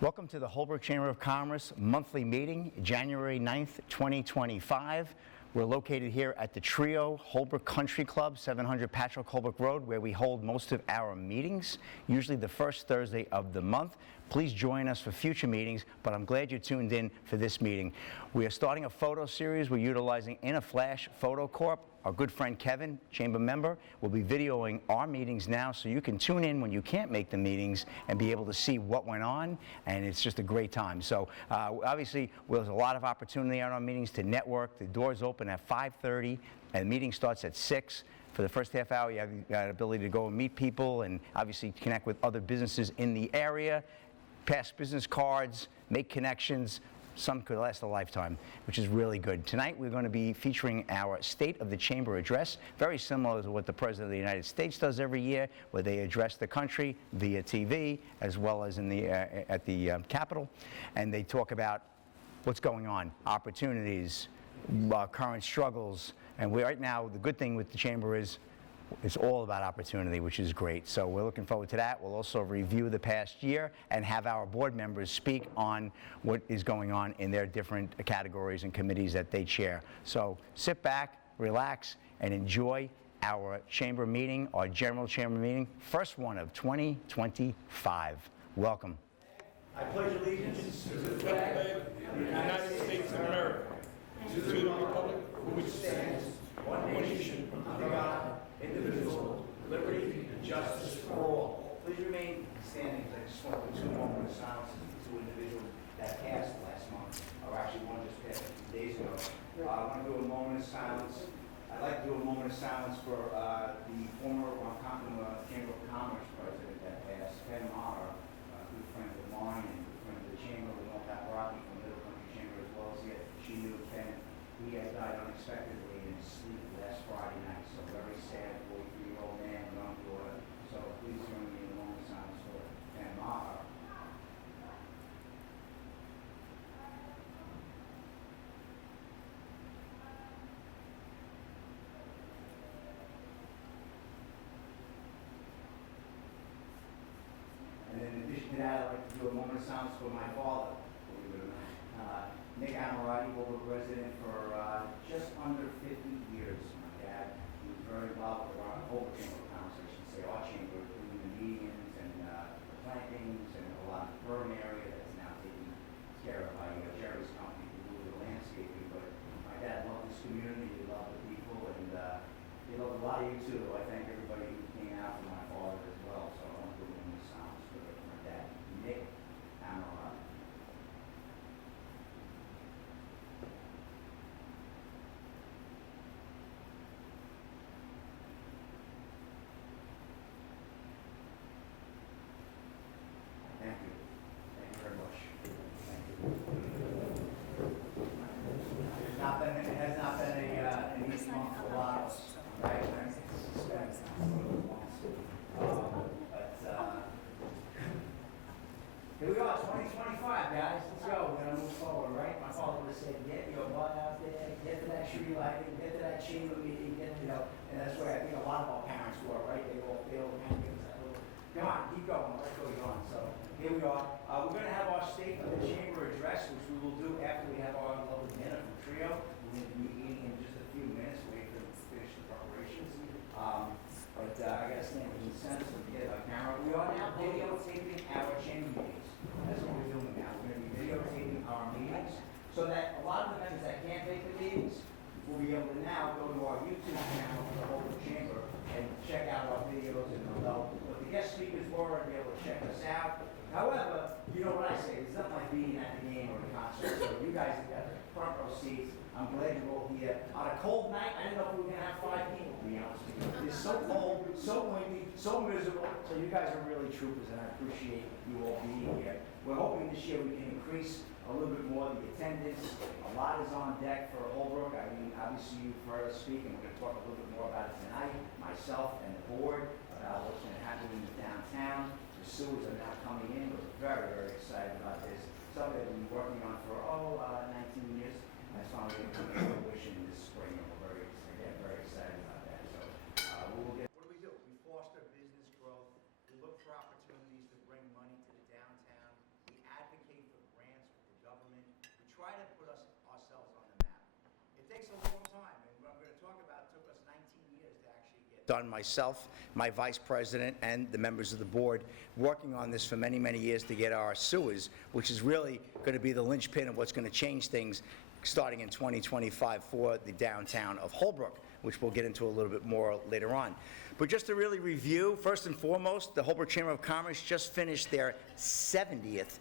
Welcome to the Holbrook Chamber of Commerce monthly meeting, January 9th, 2025. We're located here at the Trio Holbrook Country Club, 700 Patrick Holbrook Road, where we hold most of our meetings, usually the first Thursday of the month. Please join us for future meetings, but I'm glad you tuned in for this meeting. We are starting a photo series we're utilizing in a flash photo Corp. Our good friend Kevin, chamber member, will be videoing our meetings now, so you can tune in when you can't make the meetings and be able to see what went on, and it's just a great time. So obviously there's a lot of opportunity at our meetings to network. The doors open at 5:30 and the meeting starts at 6. For the first half hour, you have the ability to go and meet people and obviously connect with other businesses in the area, pass business cards, make connections. Some could last a lifetime, which is really good. Tonight, we're going to be featuring our State of the Chamber address, very similar to what the President of the United States does every year, where they address the country via TV, as well as in at the Capitol. And they talk about what's going on, opportunities, current struggles. And right now, the good thing with the Chamber is it's all about opportunity, which is great. So we're looking forward to that. We'll also review the past year and have our board members speak on what is going on in their different categories and committees that they chair. So sit back, relax, and enjoy our chamber meeting, our general chamber meeting, first one of 2025. Welcome. I pledge allegiance to the flag of the United States of America, to the republic for which stands one nation, under God, indivisible, liberty and justice for all. Please remain standing. I just want to do 2 moments of silence to two individuals that passed last month, or actually one just passed a few days ago. I want to do a moment of silence. I'd like to do a moment of silence for the former Chamber of Commerce president that passed, Ken Maher, a good friend of mine and good friend of the Chamber. We know that Rocky from Middle Country Chamber as well as yet. She knew Ken. He had died unexpectedly in his sleep last Friday night. So very sad, 43-year-old man, young daughter. So please join me in a moment of silence for Ken Maher. And then in addition to that, I'd like to do a moment of silence for my father, believe it or not. Nick Amorati, Holbrook resident for just under 50 years. My dad, he was very involved with our Holbrook Chamber of Commerce, I should say, our chamber, doing the meetings and the plantings and a lot of the urban area that's now taken care of by Jerry's company who do the landscaping. But my dad loved this community, he loved the people, and he loved a lot of you too. I thank everybody who came out for my father as well. So I want to do a moment of silence for my dad, Nick Amorati. Thank you. Thank you very much. Thank you. It has not been an easy month for a lot of us, right? Here we are, 2025, guys. Let's go. We're gonna move forward, right? My father would have said, get your butt out there, get to that tree lighting, get to that chamber meeting, and that's where I think a lot of our parents were, right? They all kind of give us that little, come on, keep going, let's go on. So here we are. We're going to have our State of the Chamber address, which we will do after we have our lovely dinner from Trio. We're going to be eating in just a few minutes, waiting for them to finish the preparations. But I got to stand for the sense of get our camera. We are now videotaping our chamber meetings. That's what we're doing now. We're going to be videotaping our meetings so that a lot of the members that can't make the meetings will be able to now go to our YouTube channel for the Holbrook Chamber and check out our videos and know what the guest speakers were and be able to check us out. However, you know what I say, it's nothing like being at the game or the concert. So you guys have got front row seats. I'm glad you're all here. On a cold night, I didn't know if we were going to have 5 people, to be honest with you. It's so cold, so windy, so miserable. So you guys are really troopers, and I appreciate you all being here. We're hoping this year we can increase a little bit more the attendance. A lot is on deck for Holbrook. I mean, obviously you've heard us speak, and we're going to talk a little bit more about it tonight, myself and the board, about what's going to happen in the downtown. The sewers are now coming in. We're very, very excited about this. Something that we've been working on for, 19 years. That's finally going to come to fruition this spring, and we're very excited about that. So we will get. What do? We foster business growth. We look for opportunities to bring money to the downtown. We advocate done myself, my vice president, and the members of the board working on this for many, many years to get our sewers, which is really going to be the linchpin of what's going to change things starting in 2025 for the downtown of Holbrook, which we'll get into a little bit more later on. But just to really review, first and foremost, the Holbrook Chamber of Commerce just finished their 70th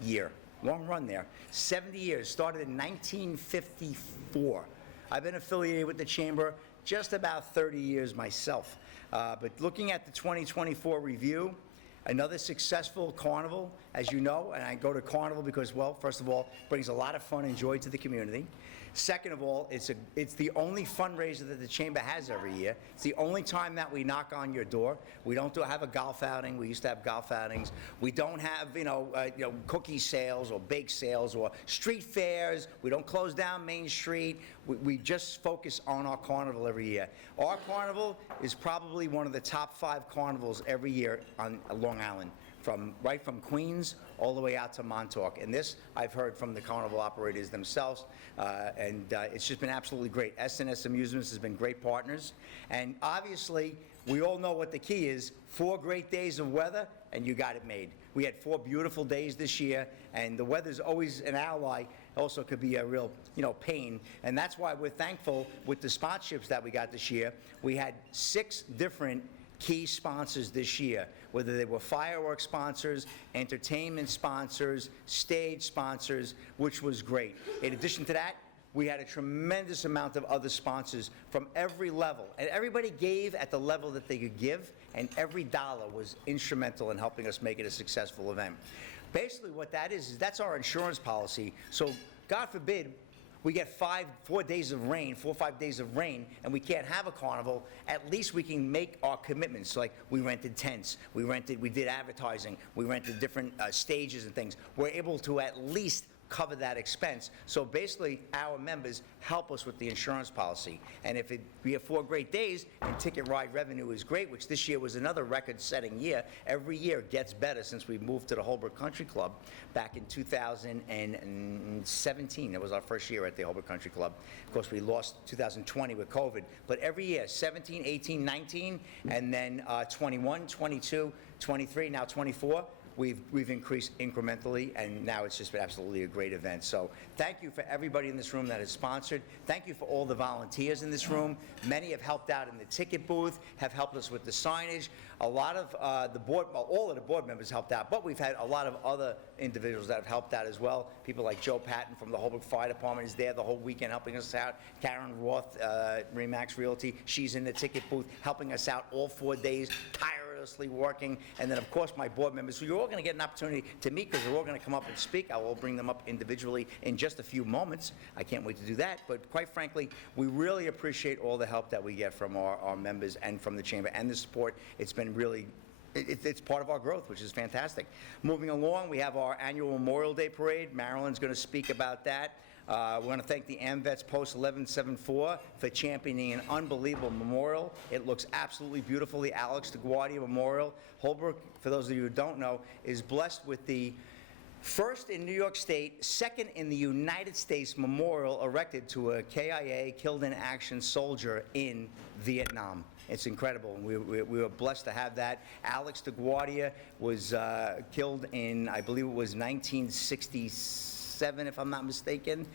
year. Long run there. 70 years, started in 1954. I've been affiliated with the Chamber just about 30 years myself. But looking at the 2024 review, another successful carnival, as you know, and I go to carnival because, well, first of all, brings a lot of fun and joy to the community. Second of all, it's the only fundraiser that the Chamber has every year. It's the only time that we knock on your door. We don't have a golf outing. We used to have golf outings. We don't have, cookie sales or bake sales or street fairs. We don't close down Main Street. We just focus on our carnival every year. Our carnival is probably one of the top 5 carnivals every year on Long Island, right from Queens all the way out to Montauk. And this I've heard from the carnival operators themselves, and it's just been absolutely great. S&S Amusements has been great partners. And obviously, we all know what the key is: 4 great days of weather, and you got it made. We had 4 beautiful days this year, and the weather's always an ally. Also could be a real, pain. And that's why we're thankful with the sponsorships that we got this year. We had 6 different key sponsors this year, whether they were fireworks sponsors, entertainment sponsors, stage sponsors, which was great. In addition to that, we had a tremendous amount of other sponsors from every level, and everybody gave at the level that they could give, and every dollar was instrumental in helping us make it a successful event. Basically what that is that's our insurance policy. So God forbid we get 4 days of rain, 4 or 5 days of rain, and we can't have a carnival, at least we can make our commitments. Like we rented tents, we did advertising, we rented different stages and things. We're able to at least cover that expense. So basically, our members help us with the insurance policy. And if we have 4 great days and ticket ride revenue is great, which this year was another record-setting year, every year gets better since we moved to the Holbrook Country Club back in 2017. That was our first year at the Holbrook Country Club. Of course, we lost 2020 with COVID. But every year, 17, 18, 19, and then 21, 22, 23, now 24, we've increased incrementally, and now it's just been absolutely a great event. So thank you for everybody in this room that has sponsored. Thank you for all the volunteers in this room. Many have helped out in the ticket booth, have helped us with the signage. A lot of the board, well, all of the board members helped out, but we've had a lot of other individuals that have helped out as well. People like Joe Patton from the Holbrook Fire Department is there the whole weekend helping us out. Karen Roth, Remax Realty, she's in the ticket booth helping us out all 4 days, tirelessly working. And then, of course, my board members, who you're all going to get an opportunity to meet because they're all going to come up and speak. I will bring them up individually in just a few moments. I can't wait to do that. But quite frankly, we really appreciate all the help that we get from our members and from the Chamber and the support. It's been really, it's part of our growth, which is fantastic. Moving along, we have our annual Memorial Day Parade. Marilyn's going to speak about that. We want to thank the AMVETS Post 1174 for championing an unbelievable memorial. It looks absolutely beautiful, the Alex DeGuardia Memorial. Holbrook, for those of you who don't know, is blessed with the first in New York State, second in the United States memorial erected to a KIA killed in action soldier in Vietnam. It's incredible. We were blessed to have that. Alex DeGuardia was killed in, I believe it was 1967, if I'm not mistaken.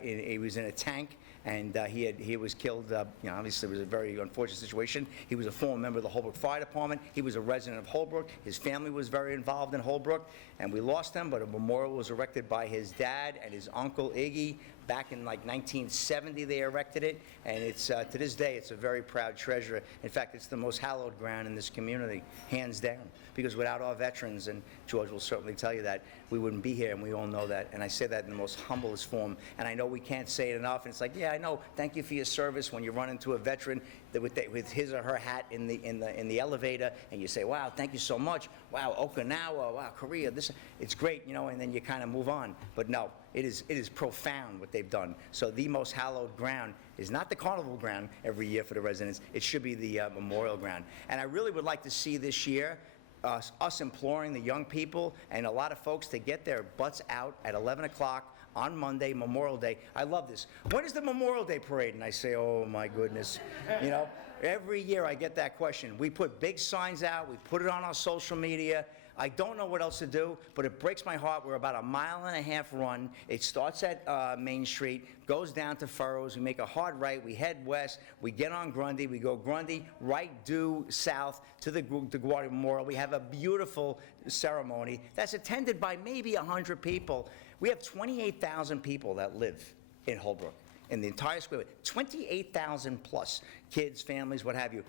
He was in a tank, and he was killed. Obviously, it was a very unfortunate situation. He was a former member of the Holbrook Fire Department. He was a resident of Holbrook. His family was very involved in Holbrook, and we lost him, but a memorial was erected by his dad and his uncle Iggy. Back in like 1970, they erected it, and it's to this day, it's a very proud treasure. In fact, it's the most hallowed ground in this community, hands down, because without our veterans, and George will certainly tell you that, we wouldn't be here, and we all know that, and I say that in the most humblest form, and I know we can't say it enough, and it's like, yeah, I know, thank you for your service. When you run into a veteran with his or her hat in the elevator, and you say, wow, thank you so much, wow, Okinawa, wow, Korea, it's great, and then you kind of move on. But no, it is profound what they've done. So the most hallowed ground is not the carnival ground every year for the residents. It should be the memorial ground. And I really would like to see this year us imploring the young people and a lot of folks to get their butts out at 11 o'clock on Monday, Memorial Day. I love this. When is the Memorial Day parade? And I say, oh my goodness. You know, every year I get that question. We put big signs out, we put it on our social media. I don't know what else to do, but it breaks my heart. We're about a 1.5 mile run. It starts at Main Street, goes down to Furrows. We make a hard right. We head west. We get on Grundy. We go Grundy, right due south to the LaGuardia Memorial. We have a beautiful ceremony that's attended by maybe 100 people. We have 28,000 people that live in Holbrook, in the entire square. 28,000 plus kids, families, what have you.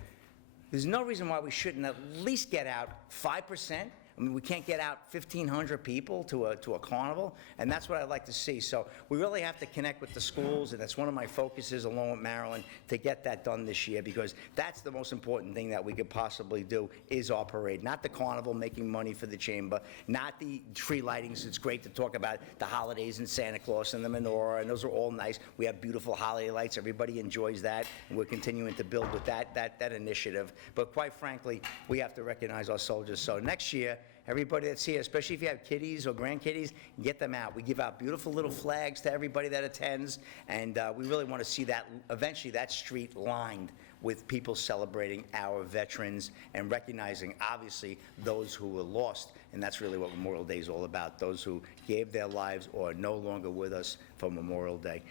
There's no reason why we shouldn't at least get out 5%. I mean, we can't get out 1,500 people to a carnival, and that's what I'd like to see. So we really have to connect with the schools, and that's one of my focuses, along with Marilyn, to get that done this year, because that's the most important thing that we could possibly do is our parade. Not the carnival making money for the chamber, not the tree lightings. It's great to talk about the holidays and Santa Claus and the menorah, and those are all nice. We have beautiful holiday lights. Everybody enjoys that, and we're continuing to build with that initiative. But quite frankly, we have to recognize our soldiers. So next year, everybody that's here, especially if you have kiddies or grandkiddies, get them out. We give out beautiful little flags to everybody that attends, and we really want to see that, eventually, that street lined with people celebrating our veterans and recognizing, obviously, those who were lost. And that's really what Memorial Day is all about, those who gave their lives or are no longer with us for Memorial Day.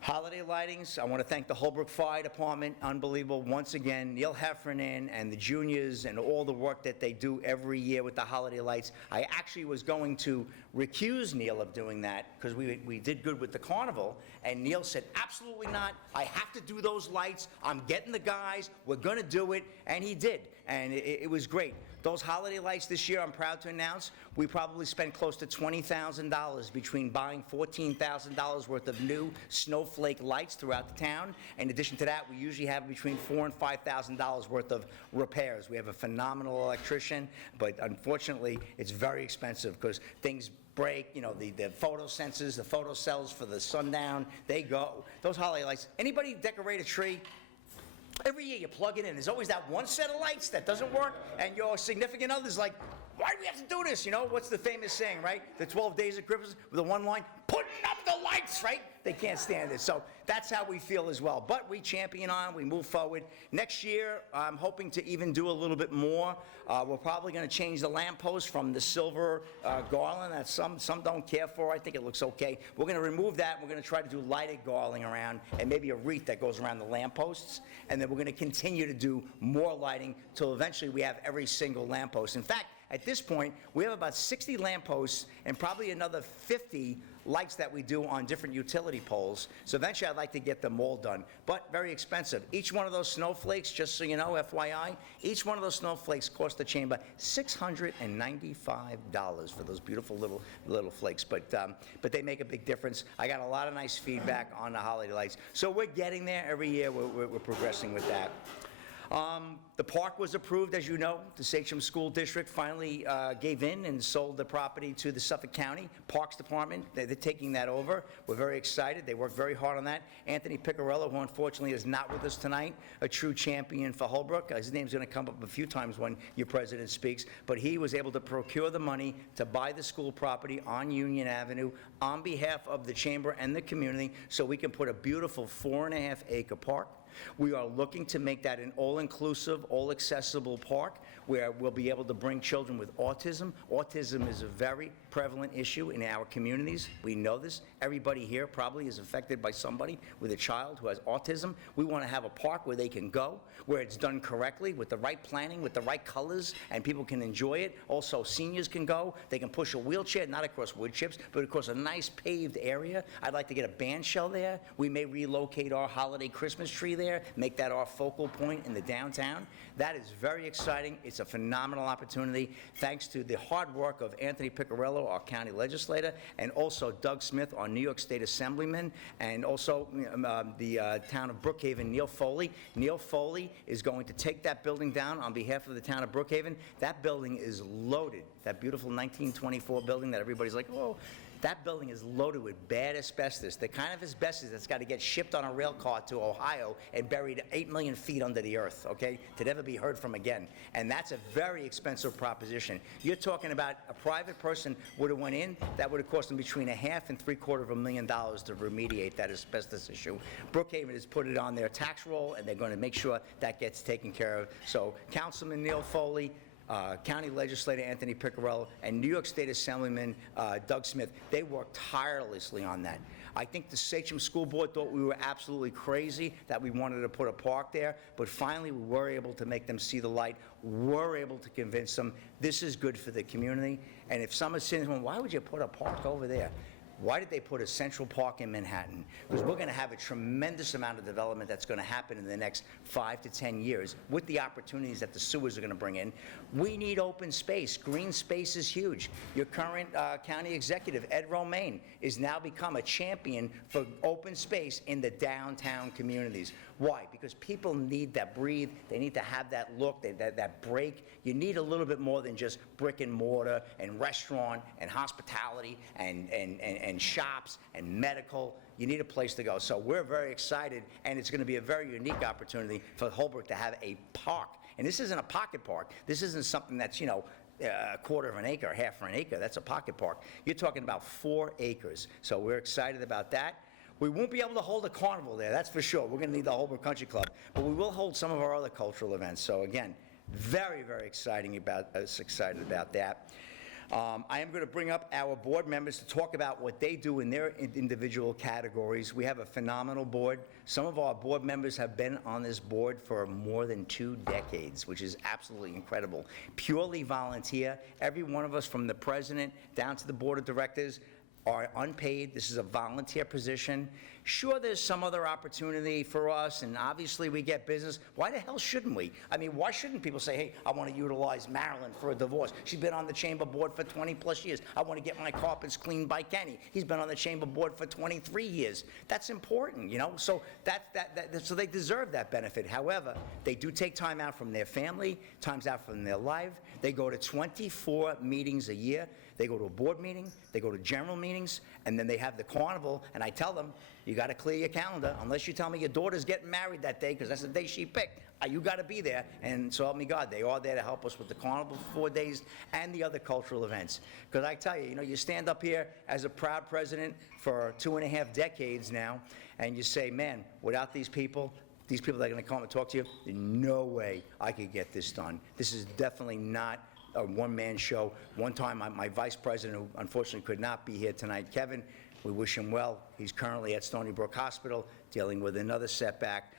Holiday lightings, I want to thank the Holbrook Fire Department, unbelievable. Once again, Neil Heffernan and the juniors and all the work that they do every year with the holiday lights. I actually was going to recuse Neil of doing that because we did good with the carnival, and Neil said, absolutely not, I have to do those lights, I'm getting the guys, we're going to do it, and he did, and it was great. Those holiday lights this year, I'm proud to announce, we probably spent close to $20,000 between buying $14,000 worth of new snowflake lights throughout the town. In addition to that, we usually have between $4,000 and $5,000 worth of repairs. We have a phenomenal electrician, but unfortunately, it's very expensive because things break, you know, the photo sensors, the photo cells for the sundown, they go. Those holiday lights, anybody decorate a tree? Every year you plug it in, there's always that one set of lights that doesn't work, and your significant other's like, why do we have to do this? You know, what's the famous saying, right? The 12 days of Christmas with the one line, putting up the lights, right? They can't stand it. So that's how we feel as well. But we champion on, we move forward. Next year, I'm hoping to even do a little bit more. We're probably going to change the lamppost from the silver garland that some don't care for. I think it looks okay. We're going to remove that. We're going to try to do lighted garland around and maybe a wreath that goes around the lampposts. And then we're going to continue to do more lighting till eventually we have every single lamppost. In fact, at this point, we have about 60 lampposts and probably another 50 lights that we do on different utility poles. So eventually I'd like to get them all done, but very expensive. Each one of those snowflakes, just so you know, FYI, each one of those snowflakes cost the chamber $695 for those beautiful little flakes, but they make a big difference. I got a lot of nice feedback on the holiday lights. So we're getting there every year. We're progressing with that. The park was approved, as you know. The Sachem School District finally gave in and sold the property to the Suffolk County Parks Department. They're taking that over. We're very excited. They worked very hard on that. Anthony Piccarello, who unfortunately is not with us tonight, a true champion for Holbrook. His name's going to come up a few times when your president speaks, but he was able to procure the money to buy the school property on Union Avenue on behalf of the chamber and the community so we can put a beautiful 4.5-acre park. We are looking to make that an all-inclusive, all-accessible park where we'll be able to bring children with autism. Autism is a very prevalent issue in our communities. We know this. Everybody here probably is affected by somebody with a child who has autism. We want to have a park where they can go, where it's done correctly, with the right planning, with the right colors, and people can enjoy it. Also, seniors can go. They can push a wheelchair, not across wood chips, but across a nice paved area. I'd like to get a band shell there. We may relocate our holiday Christmas tree there, make that our focal point in the downtown. That is very exciting. It's a phenomenal opportunity, thanks to the hard work of Anthony Piccarello, our county legislator, and also Doug Smith, our New York State Assemblyman, and also the town of Brookhaven, Neil Foley. Neil Foley is going to take that building down on behalf of the town of Brookhaven. That building is loaded. That beautiful 1924 building that everybody's like, oh, That building is loaded with bad asbestos, the kind of asbestos that's got to get shipped on a rail car to Ohio and buried 8 million feet under the earth, okay, to never be heard from again. And that's a very expensive proposition. You're talking about a private person would have went in, that would have cost them between $500,000 and $750,000 to remediate that asbestos issue. Brookhaven has put it on their tax roll, and they're going to make sure that gets taken care of. So Councilman Neil Foley, County Legislator Anthony Piccarello, and New York State Assemblyman Doug Smith, they worked tirelessly on that. I think the Sachem School Board thought we were absolutely crazy that we wanted to put a park there, but finally we were able to make them see the light, were able to convince them this is good for the community. And if someone's saying, well, why would you put a park over there? Why did they put a Central Park in Manhattan? Because we're going to have a tremendous amount of development that's going to happen in the next 5 to 10 years with the opportunities that the sewers are going to bring in. We need open space. Green space is huge. Your current county executive, Ed Romaine, is now become a champion for open space in the downtown communities. Why? Because people need that breathe. They need to have that look, that break. You need a little bit more than just brick and mortar and restaurant and hospitality and shops and medical. You need a place to go. So we're very excited, and it's going to be a very unique opportunity for Holbrook to have a park. And this isn't a pocket park. This isn't something that's, you know, a quarter of an acre, half of an acre. That's a pocket park. You're talking about 4 acres. So we're excited about that. We won't be able to hold a carnival there, that's for sure. We're going to need the Holbrook Country Club. But we will hold some of our other cultural events. So again, very, very excited about that. I am going to bring up our board members to talk about what they do in their individual categories. We have a phenomenal board. Some of our board members have been on this board for more than 2 decades, which is absolutely incredible. Purely volunteer. Every one of us, from the president down to the board of directors, are unpaid. This is a volunteer position. Sure, there's some other opportunity for us, and obviously we get business. Why the hell shouldn't we? I mean, why shouldn't people say, hey, I want to utilize Marilyn for a divorce? She's been on the chamber board for 20 plus years. I want to get my carpets cleaned by Kenny. He's been on the chamber board for 23 years. That's important, you know? So so they deserve that benefit. However, they do take time out from their family, times out from their life. They go to 24 meetings a year. They go to a board meeting, they go to general meetings, and then they have the carnival, and I tell them, you got to clear your calendar, unless you tell me your daughter's getting married that day, because that's the day she picked. You got to be there, and so help me God, they are there to help us with the carnival for 4 days and the other cultural events. Because I tell you, you know, you stand up here as a proud president for 2.5 decades now, and you say, man, without these people that are going to come and talk to you, there's no way I could get this done. This is definitely not a one-man show. One time, my vice president, who unfortunately could not be here tonight, Kevin, we wish him well. He's currently at Stony Brook Hospital dealing with another setback,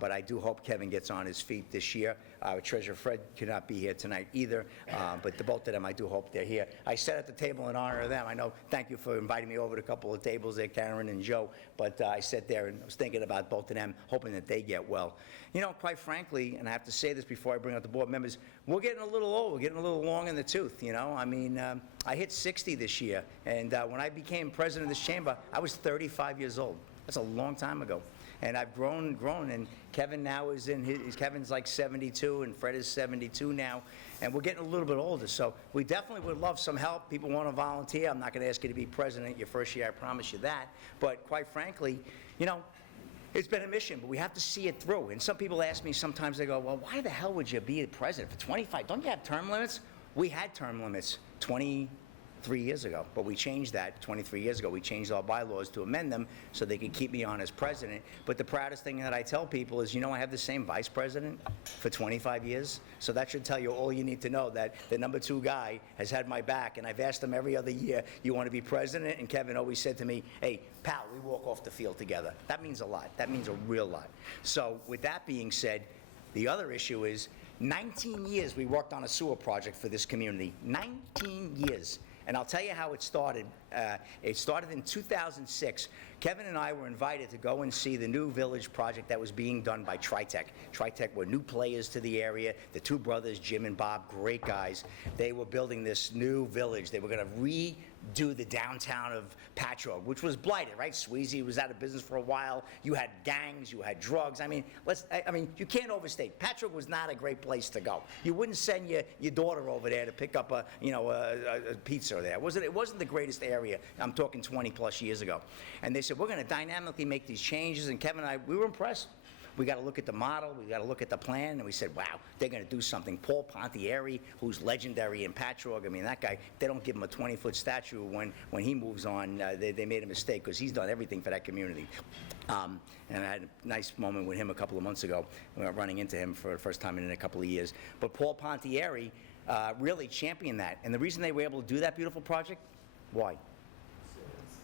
but I do hope Kevin gets on his feet this year. Our treasurer Fred could not be here tonight either, but the both of them, I do hope they're here. I sat at the table in honor of them. I know, thank you for inviting me over to a couple of tables there, Karen and Joe, but I sat there and was thinking about both of them, hoping that they get well. You know, quite frankly, and I have to say this before I bring up the board members, we're getting a little old, we're getting a little long in the tooth, you know? I mean, I hit 60 this year, and when I became president of this chamber, I was 35 years old. That's a long time ago. And I've grown, and Kevin now is Kevin's like 72, and Fred is 72 now, and we're getting a little bit older, so we definitely would love some help. People want to volunteer. I'm not going to ask you to be president your first year, I promise you that, but quite frankly, you know, it's been a mission, but we have to see it through. And some people ask me sometimes, they go, well, why the hell would you be the president for 25? Don't you have term limits? We had term limits 23 years ago, but we changed that 23 years ago. We changed our bylaws to amend them so they could keep me on as president. But the proudest thing that I tell people is, you know, I have the same vice president for 25 years. So that should tell you all you need to know, that the number 2 guy has had my back, and I've asked him every other year, you want to be president? And Kevin always said to me, hey, pal, we walk off the field together. That means a lot. That means a real lot. So with that being said, the other issue is 19 years we worked on a sewer project for this community. 19 years. And I'll tell you how it started. It started in 2006. Kevin and I were invited to go and see the new village project that was being done by Tritech. Tritech were new players to the area. The 2 brothers, Jim and Bob, great guys. They were building this new village. They were going to do the downtown of Patchogue, which was blighted, right? Sweezy was out of business for a while. You had gangs, you had drugs. I mean, you can't overstate. Patchogue was not a great place to go. You wouldn't send your daughter over there to pick up a pizza there. It wasn't the greatest area. I'm talking 20 plus years ago. And they said, we're going to dynamically make these changes. And Kevin and I, we were impressed. We got to look at the model, we got to look at the plan, and we said, wow, they're going to do something. Paul Pontieri, who's legendary in Patchogue, I mean, that guy, they don't give him a 20-foot statue when he moves on. They made a mistake because he's done everything for that community. And I had a nice moment with him a couple of months ago. We were running into him for the first time in a couple of years. But Paul Pontieri really championed that. And the reason they were able to do that beautiful project, why?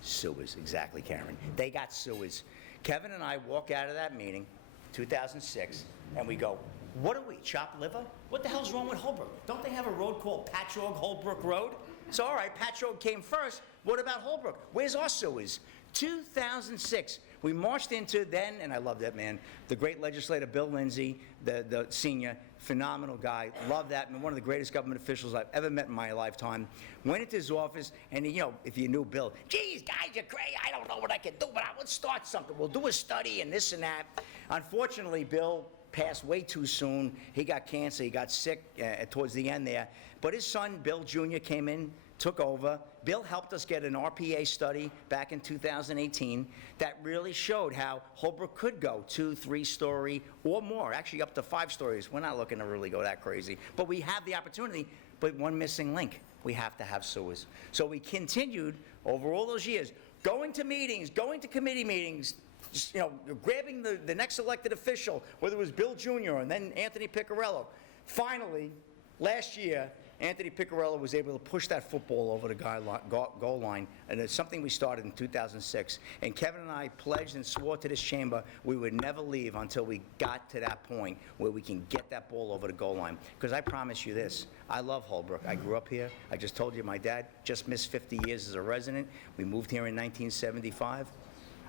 Sewers, exactly, Karen. They got sewers. Kevin and I walk out of that meeting, 2006, and we go, what are we, chopped liver? What the hell's wrong with Holbrook? Don't they have a road called Patchogue Holbrook Road? So all right, Patchogue came first. What about Holbrook? Where's our sewers? 2006, we marched into then, and I love that man, the great legislator Bill Lindsay, the senior, phenomenal guy, love that man, one of the greatest government officials I've ever met in my lifetime. Went into his office, and he, if you knew Bill, geez, guys, you're crazy, I don't know what I can do, but I would start something. We'll do a study and this and that. Unfortunately, Bill passed way too soon. He got cancer, he got sick towards the end there. But his son, Bill Jr., came in, took over. Bill helped us get an RPA study back in 2018 that really showed how Holbrook could go 2, 3-story or more, actually up to 5 stories. We're not looking to really go that crazy, but we have the opportunity, but one missing link. We have to have sewers. So we continued over all those years, going to meetings, going to committee meetings, just, grabbing the next elected official, whether it was Bill Jr. and then Anthony Piccarello. Finally, last year, Anthony Piccarello was able to push that football over the goal line, and it's something we started in 2006. And Kevin and I pledged and swore to this chamber we would never leave until we got to that point where we can get that ball over the goal line. Because I promise you this, I love Holbrook. I grew up here. I just told you my dad just missed 50 years as a resident. We moved here in 1975.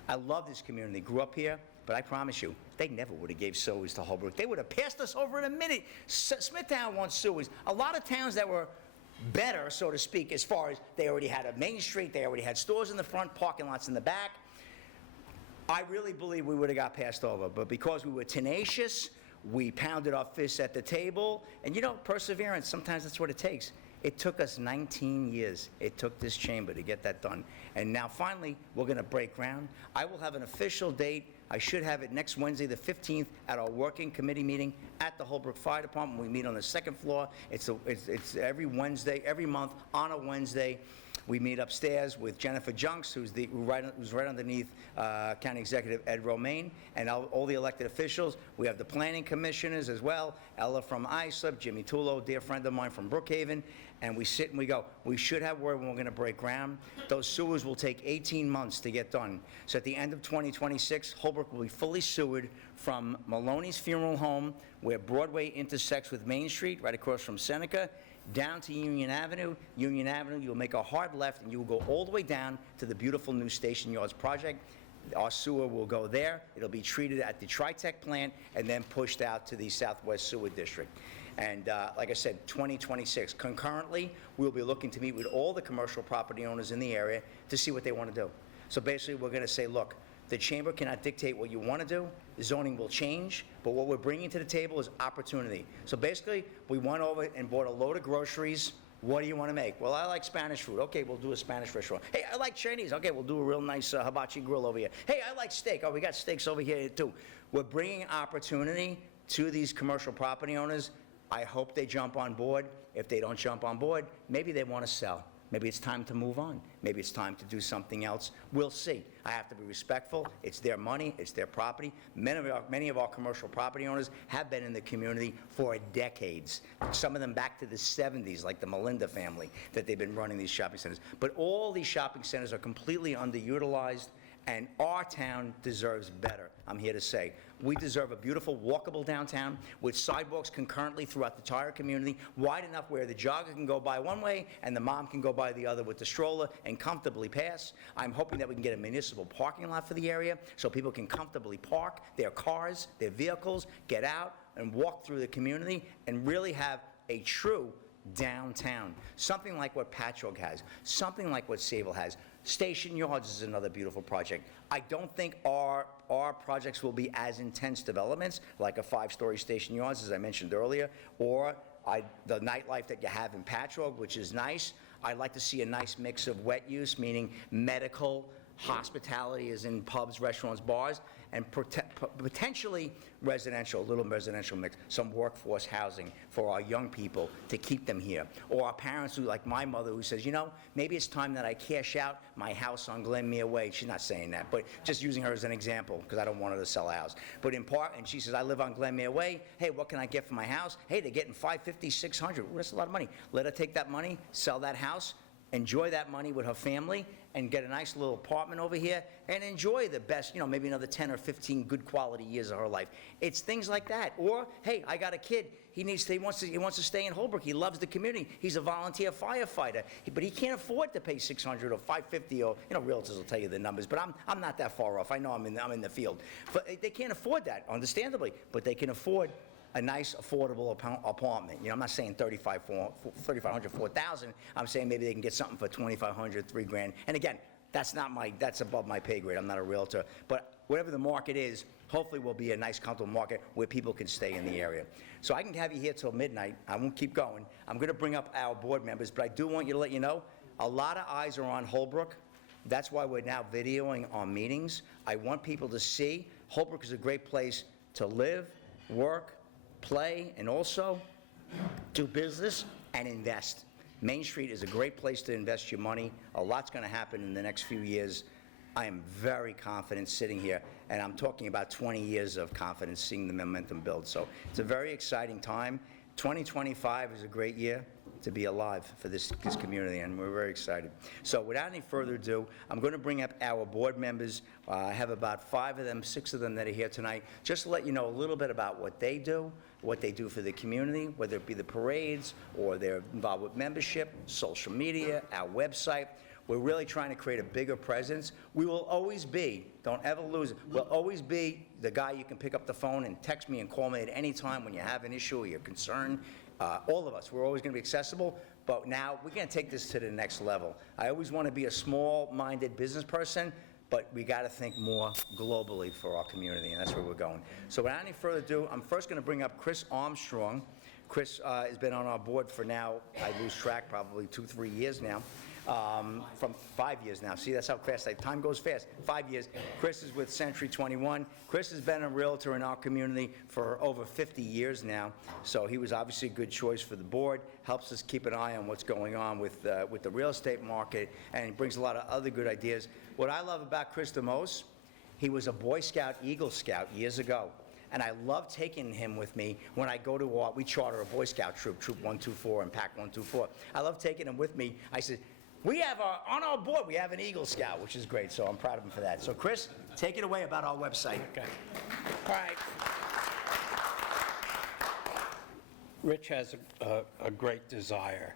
I love this community. Grew up here. But I promise you, they never would have gave sewers to Holbrook. They would have passed us over in a minute. Smithtown wants sewers. A lot of towns that were better, so to speak, as far as they already had a main street, they already had stores in the front, parking lots in the back. I really believe we would have got passed over. But because we were tenacious, we pounded our fists at the table. And perseverance, sometimes that's what it takes. It took us 19 years. It took this chamber to get that done. And now finally, we're going to break ground. I will have an official date. I should have it next Wednesday, the 15th, at our working committee meeting at the Holbrook Fire Department. We meet on the second floor. It's every Wednesday, every month on a Wednesday. We meet upstairs with Jennifer Junks, who's right underneath County Executive Ed Romaine, and all the elected officials. We have the planning commissioners as well, Ella from Islip, Jimmy Tullo, dear friend of mine from Brookhaven, and we sit and we go, we should have word when we're going to break ground. Those sewers will take 18 months to get done. So at the end of 2026, Holbrook will be fully sewered from Maloney's Funeral Home, where Broadway intersects with Main Street, right across from Seneca, down to Union Avenue. Union Avenue, you'll make a hard left, and you will go all the way down to the beautiful new Station Yards project. Our sewer will go there. It'll be treated at the Tritech plant and then pushed out to the Southwest Sewer District. And like I said, 2026. Concurrently, we'll be looking to meet with all the commercial property owners in the area to see what they want to do. So basically, we're going to say, look, the chamber cannot dictate what you want to do. The zoning will change, but what we're bringing to the table is opportunity. So basically, we went over and bought a load of groceries. What do you want to make? Well, I like Spanish food. Okay, we'll do a Spanish restaurant. Hey, I like Chinese. Okay, we'll do a real nice hibachi grill over here. Hey, I like steak. Oh, we got steaks over here too. We're bringing opportunity to these commercial property owners. I hope they jump on board. If they don't jump on board, maybe they want to sell. Maybe it's time to move on. Maybe it's time to do something else. We'll see. I have to be respectful. It's their money. It's their property. Many of our commercial property owners have been in the community for decades. Some of them back to the 70s, like the Melinda family, that they've been running these shopping centers. But all these shopping centers are completely underutilized, and our town deserves better, I'm here to say. We deserve a beautiful, walkable downtown with sidewalks concurrently throughout the entire community, wide enough where the jogger can go by one way and the mom can go by the other with the stroller and comfortably pass. I'm hoping that we can get a municipal parking lot for the area so people can comfortably park their cars, their vehicles, get out and walk through the community and really have a true downtown, something like what Patchogue has, something like what Sable has. Station Yards is another beautiful project. I don't think our projects will be as intense developments, like a 5-story Station Yards, as I mentioned earlier, or the nightlife that you have in Patchogue, which is nice. I'd like to see a nice mix of wet use, meaning medical, hospitality is in pubs, restaurants, bars, and potentially residential, a little residential mix, some workforce housing for our young people to keep them here. Or our parents who, like my mother, who says, you know, maybe it's time that I cash out my house on Glenmere Way. She's not saying that, but just using her as an example, because I don't want her to sell a house. But in part, and she says, I live on Glenmere Way. Hey, what can I get for my house? Hey, they're getting $550, $600. Ooh, that's a lot of money. Let her take that money, sell that house, enjoy that money with her family, and get a nice little apartment over here, and enjoy the best, you know, maybe another 10 or 15 good quality years of her life. It's things like that. Or, hey, I got a kid. He wants to stay in Holbrook. He loves the community. He's a volunteer firefighter, but he can't afford to pay $600 or $550, or, you know, realtors will tell you the numbers, but I'm not that far off. I know I'm in the field. But they can't afford that, understandably, but they can afford a nice, affordable apartment. You know, I'm not saying $3,500, $4,000. I'm saying maybe they can get something for $2,500, $3,000. And again, that's above my pay grade. I'm not a realtor. But whatever the market is, hopefully will be a nice, comfortable market where people can stay in the area. So I can have you here till midnight. I won't keep going. I'm going to bring up our board members, but I do want you to let you know, a lot of eyes are on Holbrook. That's why we're now videoing our meetings. I want people to see Holbrook is a great place to live, work, play, and also do business and invest. Main Street is a great place to invest your money. A lot's going to happen in the next few years. I am very confident sitting here, and I'm talking about 20 years of confidence, seeing the momentum build. So it's a very exciting time. 2025 is a great year to be alive for this community, and we're very excited. So without any further ado, I'm going to bring up our board members. I have about 6 of them that are here tonight, just to let you know a little bit about what they do for the community, whether it be the parades or they're involved with membership, social media, our website. We're really trying to create a bigger presence. We will always be, don't ever lose it, we'll always be the guy you can pick up the phone and text me and call me at any time when you have an issue or you're concerned. All of us, we're always going to be accessible, but now we're going to take this to the next level. I always want to be a small-minded business person, but we got to think more globally for our community, and that's where we're going. So without any further ado, I'm first going to bring up Chris Armstrong. Chris has been on our board for now, I lose track, probably 2-3 years now. From 5 years now. See, that's how fast time goes fast. 5 years. Chris is with Century 21. Chris has been a realtor in our community for over 50 years now, so he was obviously a good choice for the board. Helps us keep an eye on what's going on with the real estate market, and he brings a lot of other good ideas. What I love about Chris the most, he was a Boy Scout, Eagle Scout years ago. And I love taking him with me when I go to we charter a Boy Scout troop, Troop 124 and Pack 124. I love taking him with me. I said, on our board, we have an Eagle Scout, which is great, so I'm proud of him for that. So, Chris, take it away about our website. Okay. All right. Rich has a great desire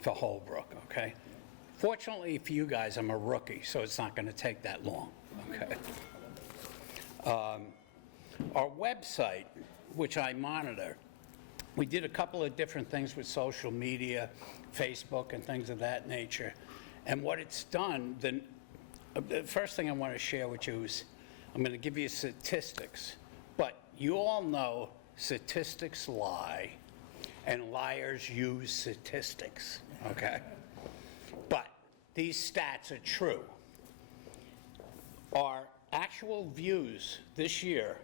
for Holbrook, okay? Fortunately for you guys, I'm a rookie, so it's not going to take that long, okay? Our website, which I monitor, we did a couple of different things with social media, Facebook and things of that nature. And what it's done, the first thing I want to share with you is I'm going to give you statistics. But you all know statistics lie and liars use statistics, okay? But these stats are true. Our actual views this year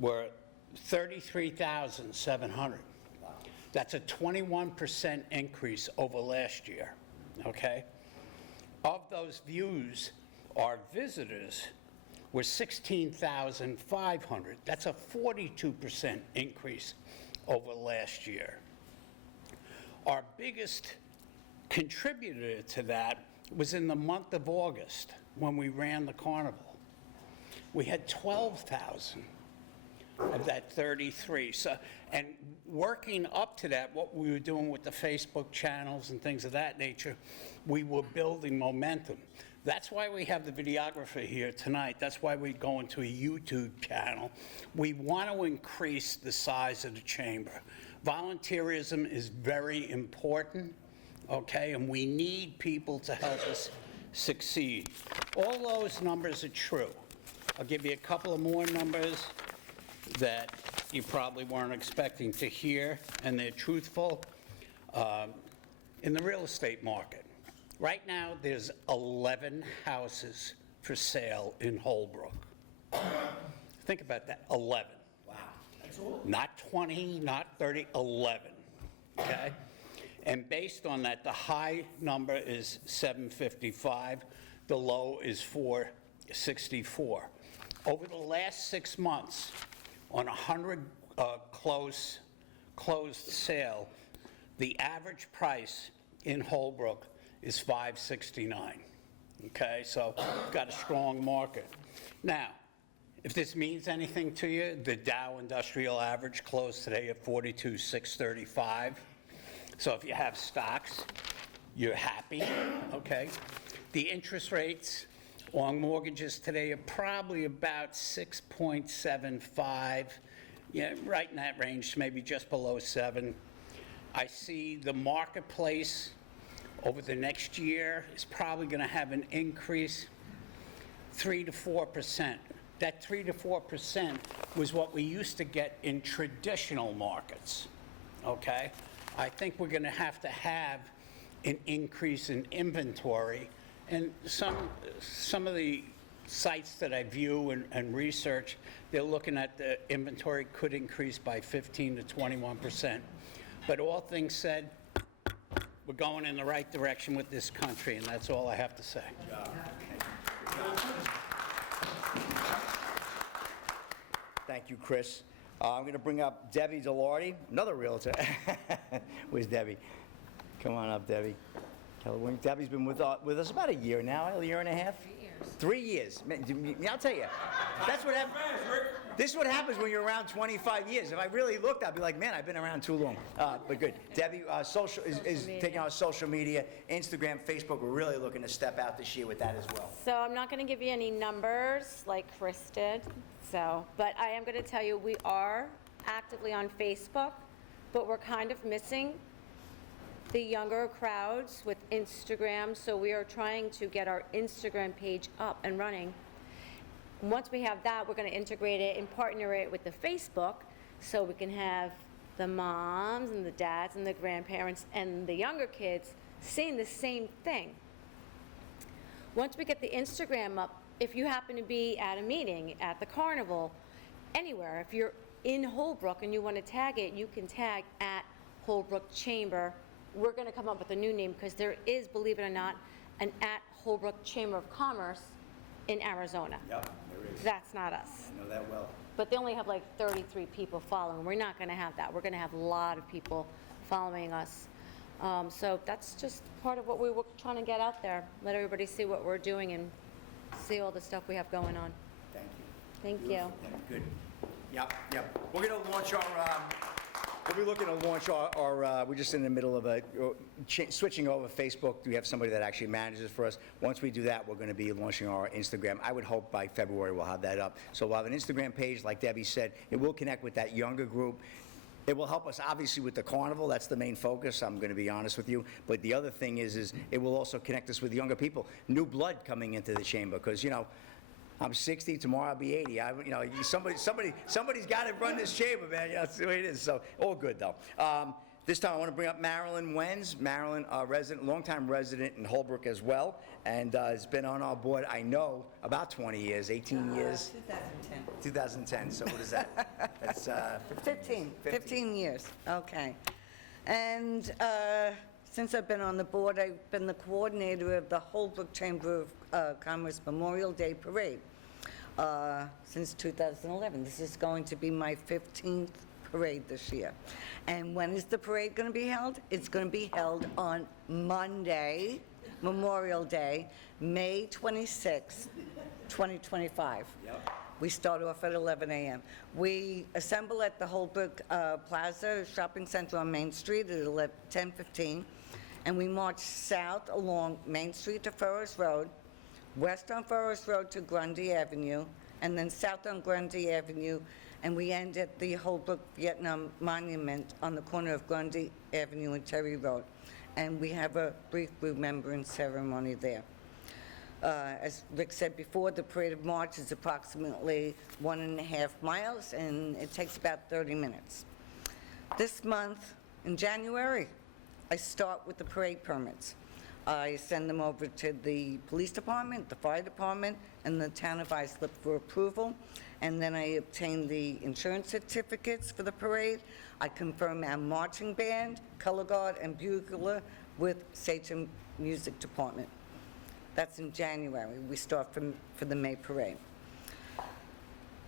were 33,700. That's a 21% increase over last year, okay? Of those views, our visitors were 16,500. That's a 42% increase over last year. Our biggest contributor to that was in the month of August when we ran the carnival. We had 12,000 of that 33. So, and working up to that, what we were doing with the Facebook channels and things of that nature, we were building momentum. That's why we have the videographer here tonight. That's why we go into a YouTube channel. We want to increase the size of the chamber. Volunteerism is very important, okay? And we need people to help us succeed. All those numbers are true. I'll give you a couple of more numbers that you probably weren't expecting to hear, and they're truthful. In the real estate market, right now, there's 11 houses for sale in Holbrook. Think about that, 11. Wow, that's all. Not 20, not 30, 11, okay? And based on that, the high number is 755, the low is 464. Over the last 6 months, on 100 closed sale, the average price in Holbrook is $569, okay? So got a strong market. Now, if this means anything to you, the Dow Industrial Average closed today at 42,635. So if you have stocks, you're happy, okay? The interest rates on mortgages today are probably about 6.75, right in that range, maybe just below 7. I see the marketplace over the next year is probably going to have an increase 3 to 4%. That 3 to 4% was what we used to get in traditional markets, okay? I think we're going to have an increase in inventory, and some of the sites that I view and research, they're looking at the inventory could increase by 15 to 21%. But all things said, we're going in the right direction with this country, and that's all I have to say. Thank you, Chris. I'm going to bring up Debbie Delarty, another realtor. Where's Debbie? Come on up, Debbie. Debbie's been with us about a year now, a year and a half? 3 years. 3 years. Man, I'll tell you, that's what happens. This is what happens when you're around 25 years. If I really looked, I'd be like, man, I've been around too long. But good. Debbie is taking our social media, Instagram, Facebook. We're really looking to step out this year with that as well. So I'm not going to give you any numbers like Chris did, but I am going to tell you we are actively on Facebook, but we're kind of missing the younger crowds with Instagram, so we are trying to get our Instagram page up and running. Once we have that, we're going to integrate it and partner it with the Facebook, so we can have the moms and the dads and the grandparents and the younger kids seeing the same thing. Once we get the Instagram up, if you happen to be at a meeting, at the carnival, anywhere, if you're in Holbrook and you want to tag it, you can tag at Holbrook Chamber. We're going to come up with a new name because there is, believe it or not, an at Holbrook Chamber of Commerce in Arizona. Yep, there is. That's not us. I know that well. But they only have like 33 people following. We're not going to have that. We're going to have a lot of people following us. So that's just part of what we were trying to get out there. Let everybody see what we're doing and see all the stuff we have going on. Thank you. Thank you. Yeah, good. Yep. We're going to launch our, we'll be looking to launch our we're just in the middle of switching over Facebook. We have somebody that actually manages for us. Once we do that, we're going to be launching our Instagram. I would hope by February we'll have that up. So we'll have an Instagram page, like Debbie said. It will connect with that younger group. It will help us, obviously, with the carnival. That's the main focus, I'm going to be honest with you. But the other thing is it will also connect us with younger people. New blood coming into the chamber, because, I'm 60, tomorrow I'll be 80. Somebody's got to run this chamber, man. That's the way it is. So, all good, though. This time I want to bring up Marilyn Wenz. Marilyn, longtime resident in Holbrook as well, and has been on our board, I know, about 20 years, 18 years. 2010. 2010, so what is that? That's 15 years, okay. And since I've been on the board, I've been the coordinator of the Holbrook Chamber of Commerce Memorial Day Parade since 2011. This is going to be my 15th parade this year. And when is the parade going to be held? It's going to be held on Monday, Memorial Day, May 26, 2025. Yep. We start off at 11 a.m. We assemble at the Holbrook Plaza Shopping Center on Main Street at 10:15, and we march south along Main Street to Forest Road, west on Forest Road to Grundy Avenue, and then south on Grundy Avenue, and we end at the Holbrook Vietnam Monument on the corner of Grundy Avenue and Terry Road. And we have a brief remembrance ceremony there. As Rick said before, the Parade of March is approximately 1.5 miles, and it takes about 30 minutes. This month, in January, I start with the parade permits. I send them over to the police department, the fire department, and the town of Islip for approval. And then I obtain the insurance certificates for the parade. I confirm our marching band, color guard, and bugler with Sachem Music Department. That's in January. We start for the May parade.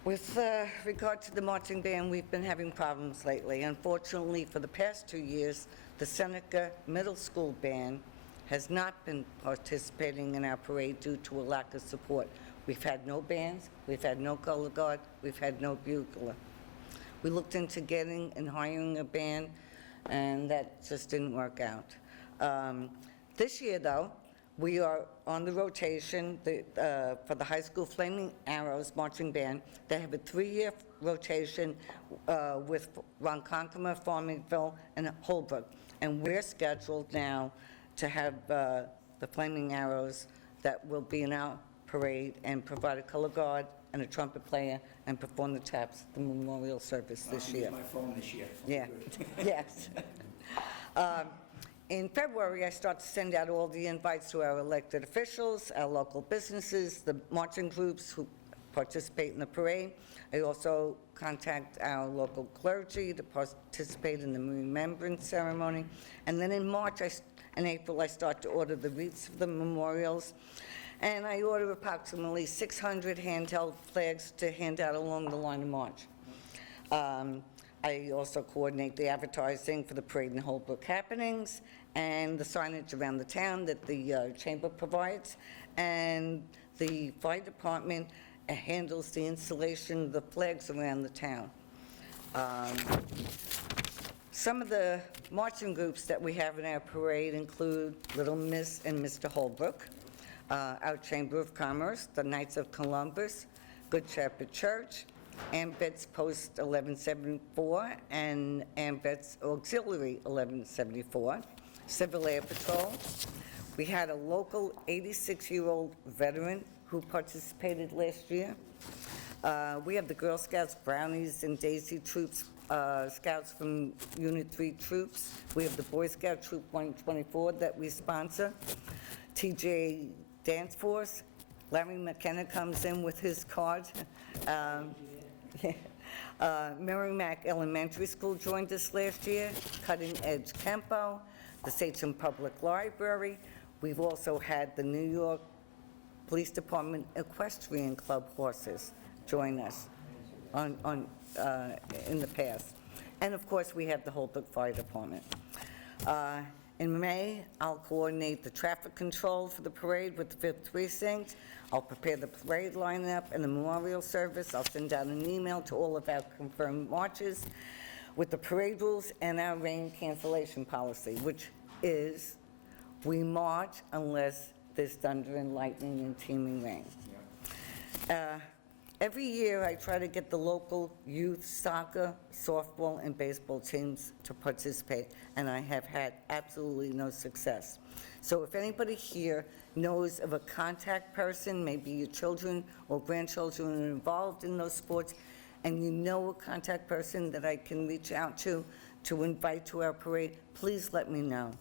With regard to the marching band, we've been having problems lately. Unfortunately, for the past 2 years, the Seneca Middle School band has not been participating in our parade due to a lack of support. We've had no bands, we've had no color guard, we've had no bugler. We looked into getting and hiring a band, and that just didn't work out. This year, though, we are on the rotation for the high school Flaming Arrows marching band. They have a 3-year rotation with Ronkonkoma, Farmingville, and Holbrook. And we're scheduled now to have the Flaming Arrows that will be in our parade and provide a color guard and a trumpet player and perform the taps at the memorial service this year. My phone this year. Yeah, yes. In February, I start to send out all the invites to our elected officials, our local businesses, the marching groups who participate in the parade. I also contact our local clergy to participate in the remembrance ceremony. And then in March and April, I start to order the wreaths for the memorials. And I order approximately 600 handheld flags to hand out along the line of march. I also coordinate the advertising for the parade and Holbrook happenings and the signage around the town that the chamber provides. And the fire department handles the installation of the flags around the town. Some of the marching groups that we have in our parade include Little Miss and Mr. Holbrook, our Chamber of Commerce, the Knights of Columbus, Good Shepherd Church, AMVETS Post 1174, and AMVETS Auxiliary 1174, Civil Air Patrol. We had a local 86-year-old veteran who participated last year. We have the Girl Scouts, Brownies, and Daisy Troops, Scouts from Unit 3 Troops. We have the Boy Scout Troop 124 that we sponsor. TJ Dance Force. Larry McKenna comes in with his card. Merrimack Elementary School joined us last year. Cutting Edge Kempo. The Sachem Public Library. We've also had the New York Police Department Equestrian Club horses join us in the past. And of course, we have the Holbrook Fire Department. In May, I'll coordinate the traffic control for the parade with the 5th Precinct. I'll prepare the parade lineup and the memorial service. I'll send out an email to all of our confirmed marches with the parade rules and our rain cancellation policy, which is we march unless there's thunder and lightning and teeming rain. Every year, I try to get the local youth soccer, softball, and baseball teams to participate, and I have had absolutely no success. So if anybody here knows of a contact person, maybe your children or grandchildren are involved in those sports, and you know a contact person that I can reach out to invite to our parade, please let me know.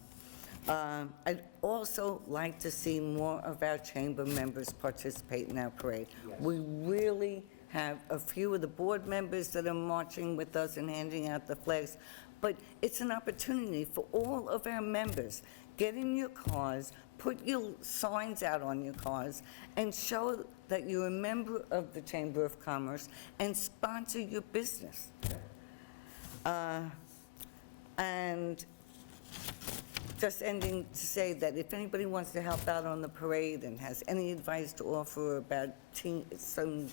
I'd also like to see more of our chamber members participate in our parade. Yes. We really have a few of the board members that are marching with us and handing out the flags, but it's an opportunity for all of our members. Get in your cars, put your signs out on your cars, and show that you're a member of the Chamber of Commerce and sponsor your business. And just ending to say that if anybody wants to help out on the parade and has any advice to offer about some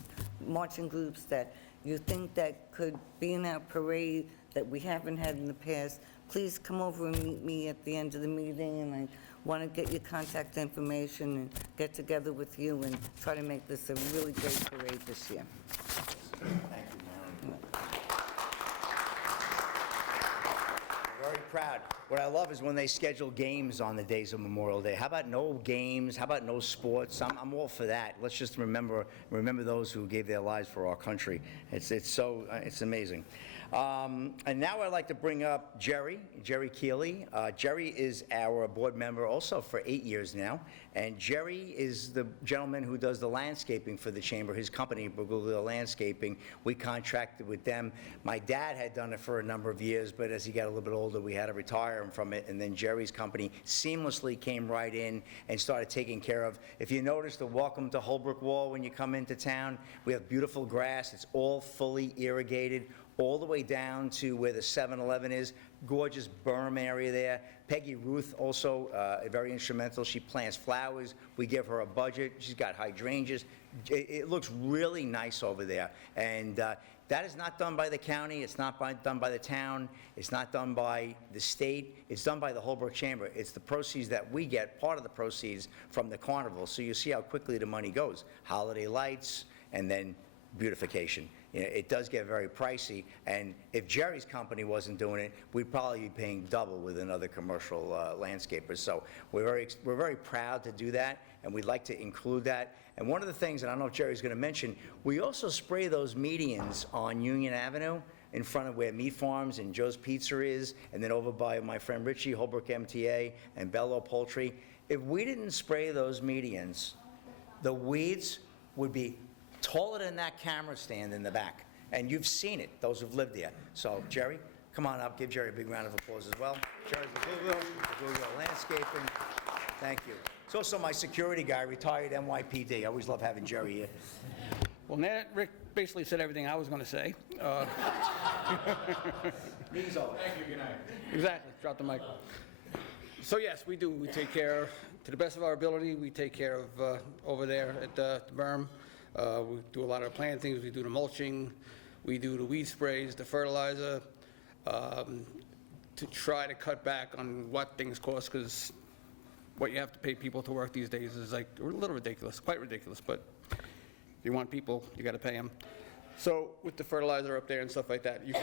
marching groups that you think that could be in our parade that we haven't had in the past, please come over and meet me at the end of the meeting, and I want to get your contact information and get together with you and try to make this a really great parade this year. Thank you, Marilyn. Very proud. What I love is when they schedule games on the days of Memorial Day. How about no games? How about no sports? I'm all for that. Let's just remember those who gave their lives for our country. It's amazing. And now I'd like to bring up Jerry Keeley. Jerry is our board member also for 8 years now. And Jerry is the gentleman who does the landscaping for the chamber, his company, Bergulio Landscaping. We contracted with them. My dad had done it for a number of years, but as he got a little bit older, we had to retire him from it. And then Jerry's company seamlessly came right in and started taking care of. If you notice the Welcome to Holbrook wall when you come into town, we have beautiful grass. It's all fully irrigated, all the way down to where the 7-Eleven is. Gorgeous berm area there. Peggy Ruth also very instrumental. She plants flowers. We give her a budget. She's got hydrangeas. It looks really nice over there. And that is not done by the county. It's not done by the town. It's not done by the state. It's done by the Holbrook Chamber. It's the proceeds that we get, part of the proceeds from the carnival. So you see how quickly the money goes. Holiday lights and then beautification. You know, it does get very pricey, and if Jerry's company wasn't doing it, we'd probably be paying double with another commercial landscaper. So we're very proud to do that, and we'd like to include that. And one of the things, and I don't know if Jerry's going to mention, we also spray those medians on Union Avenue in front of where Meat Farms and Joe's Pizza is, and then over by my friend Richie, Holbrook MTA, and Bello Poultry. If we didn't spray those medians, the weeds would be taller than that camera stand in the back. And you've seen it, those who've lived there. So, Jerry, come on up. Give Jerry a big round of applause as well. Jerry Bergulio Landscaping. Thank you. He's also my security guy, retired NYPD. I always love having Jerry here. Well, Rick basically said everything I was going to say. Meeting's over. Thank you, good night. Exactly, drop the mic. So yes, we do. We take care, to the best of our ability, we take care of over there at the berm. We do a lot of the plantings, we do the mulching, we do the weed sprays, the fertilizer, to try to cut back on what things cost, because what you have to pay people to work these days is like a little ridiculous, quite ridiculous, but if you want people, you got to pay them. So with the fertilizer up there and stuff like that, you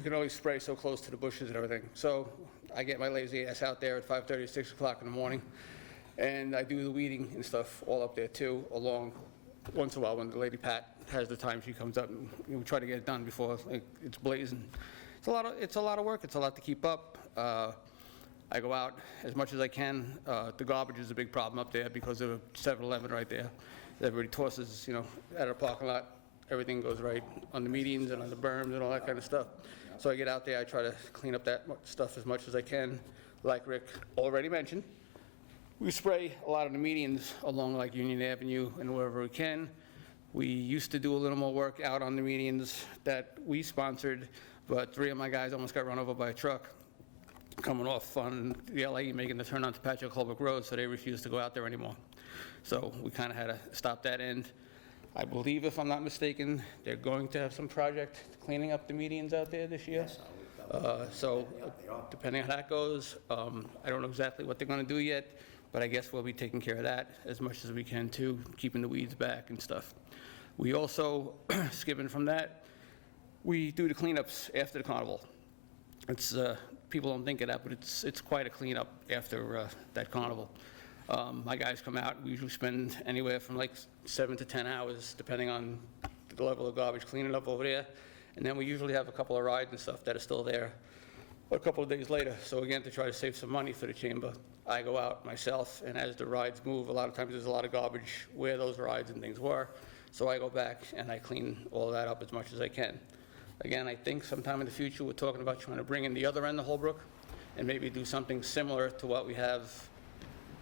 can always spray so close to the bushes and everything. So I get my lazy ass out there at 5:30, 6 o'clock in the morning, and I do the weeding and stuff all up there too, along. Once in a while, when the lady Pat has the time, she comes up and we try to get it done before it's blazing. It's a lot of work. It's a lot to keep up. I go out as much as I can. The garbage is a big problem up there because of 7-Eleven right there. Everybody tosses, at our parking lot. Everything goes right on the medians and on the berms and all that kind of stuff. So I get out there. I try to clean up that stuff as much as I can. Like Rick already mentioned, we spray a lot of the medians along like Union Avenue and wherever we can. We used to do a little more work out on the medians that we sponsored, but 3 of my guys almost got run over by a truck coming off on the LA making the turn onto Patrick Holbrook Road, so they refused to go out there anymore. So we kind of had to stop that end. I believe, if I'm not mistaken, they're going to have some project cleaning up the medians out there this year. So depending on how that goes, I don't know exactly what they're going to do yet, but I guess we'll be taking care of that as much as we can too, keeping the weeds back and stuff. We also, skipping from that, we do the cleanups after the carnival. It's people don't think of that, but it's quite a cleanup after that carnival. My guys come out. We usually spend anywhere from like 7 to 10 hours, depending on the level of garbage, cleaning up over there. And then we usually have a couple of rides and stuff that are still there a couple of days later. So again, to try to save some money for the chamber, I go out myself, and as the rides move, a lot of times there's a lot of garbage where those rides and things were. So I go back and I clean all that up as much as I can. Again, I think sometime in the future, we're talking about trying to bring in the other end of Holbrook and maybe do something similar to what we have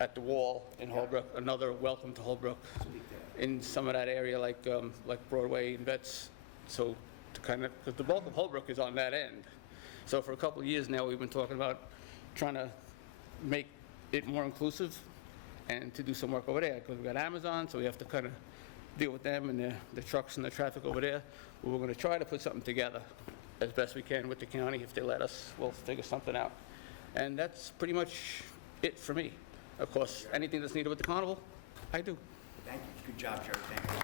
at the wall in Holbrook, another welcome to Holbrook in some of that area like Broadway and Vets. So to kind of, because the bulk of Holbrook is on that end. So for a couple of years now, we've been talking about trying to make it more inclusive and to do some work over there, because we've got Amazon, so we have to kind of deal with them and the trucks and the traffic over there. We're going to try to put something together as best we can with the county. If they let us, we'll figure something out. And that's pretty much it for me. Of course, anything that's needed with the carnival, I do. Thank you. Good job, Jerry. Thank you.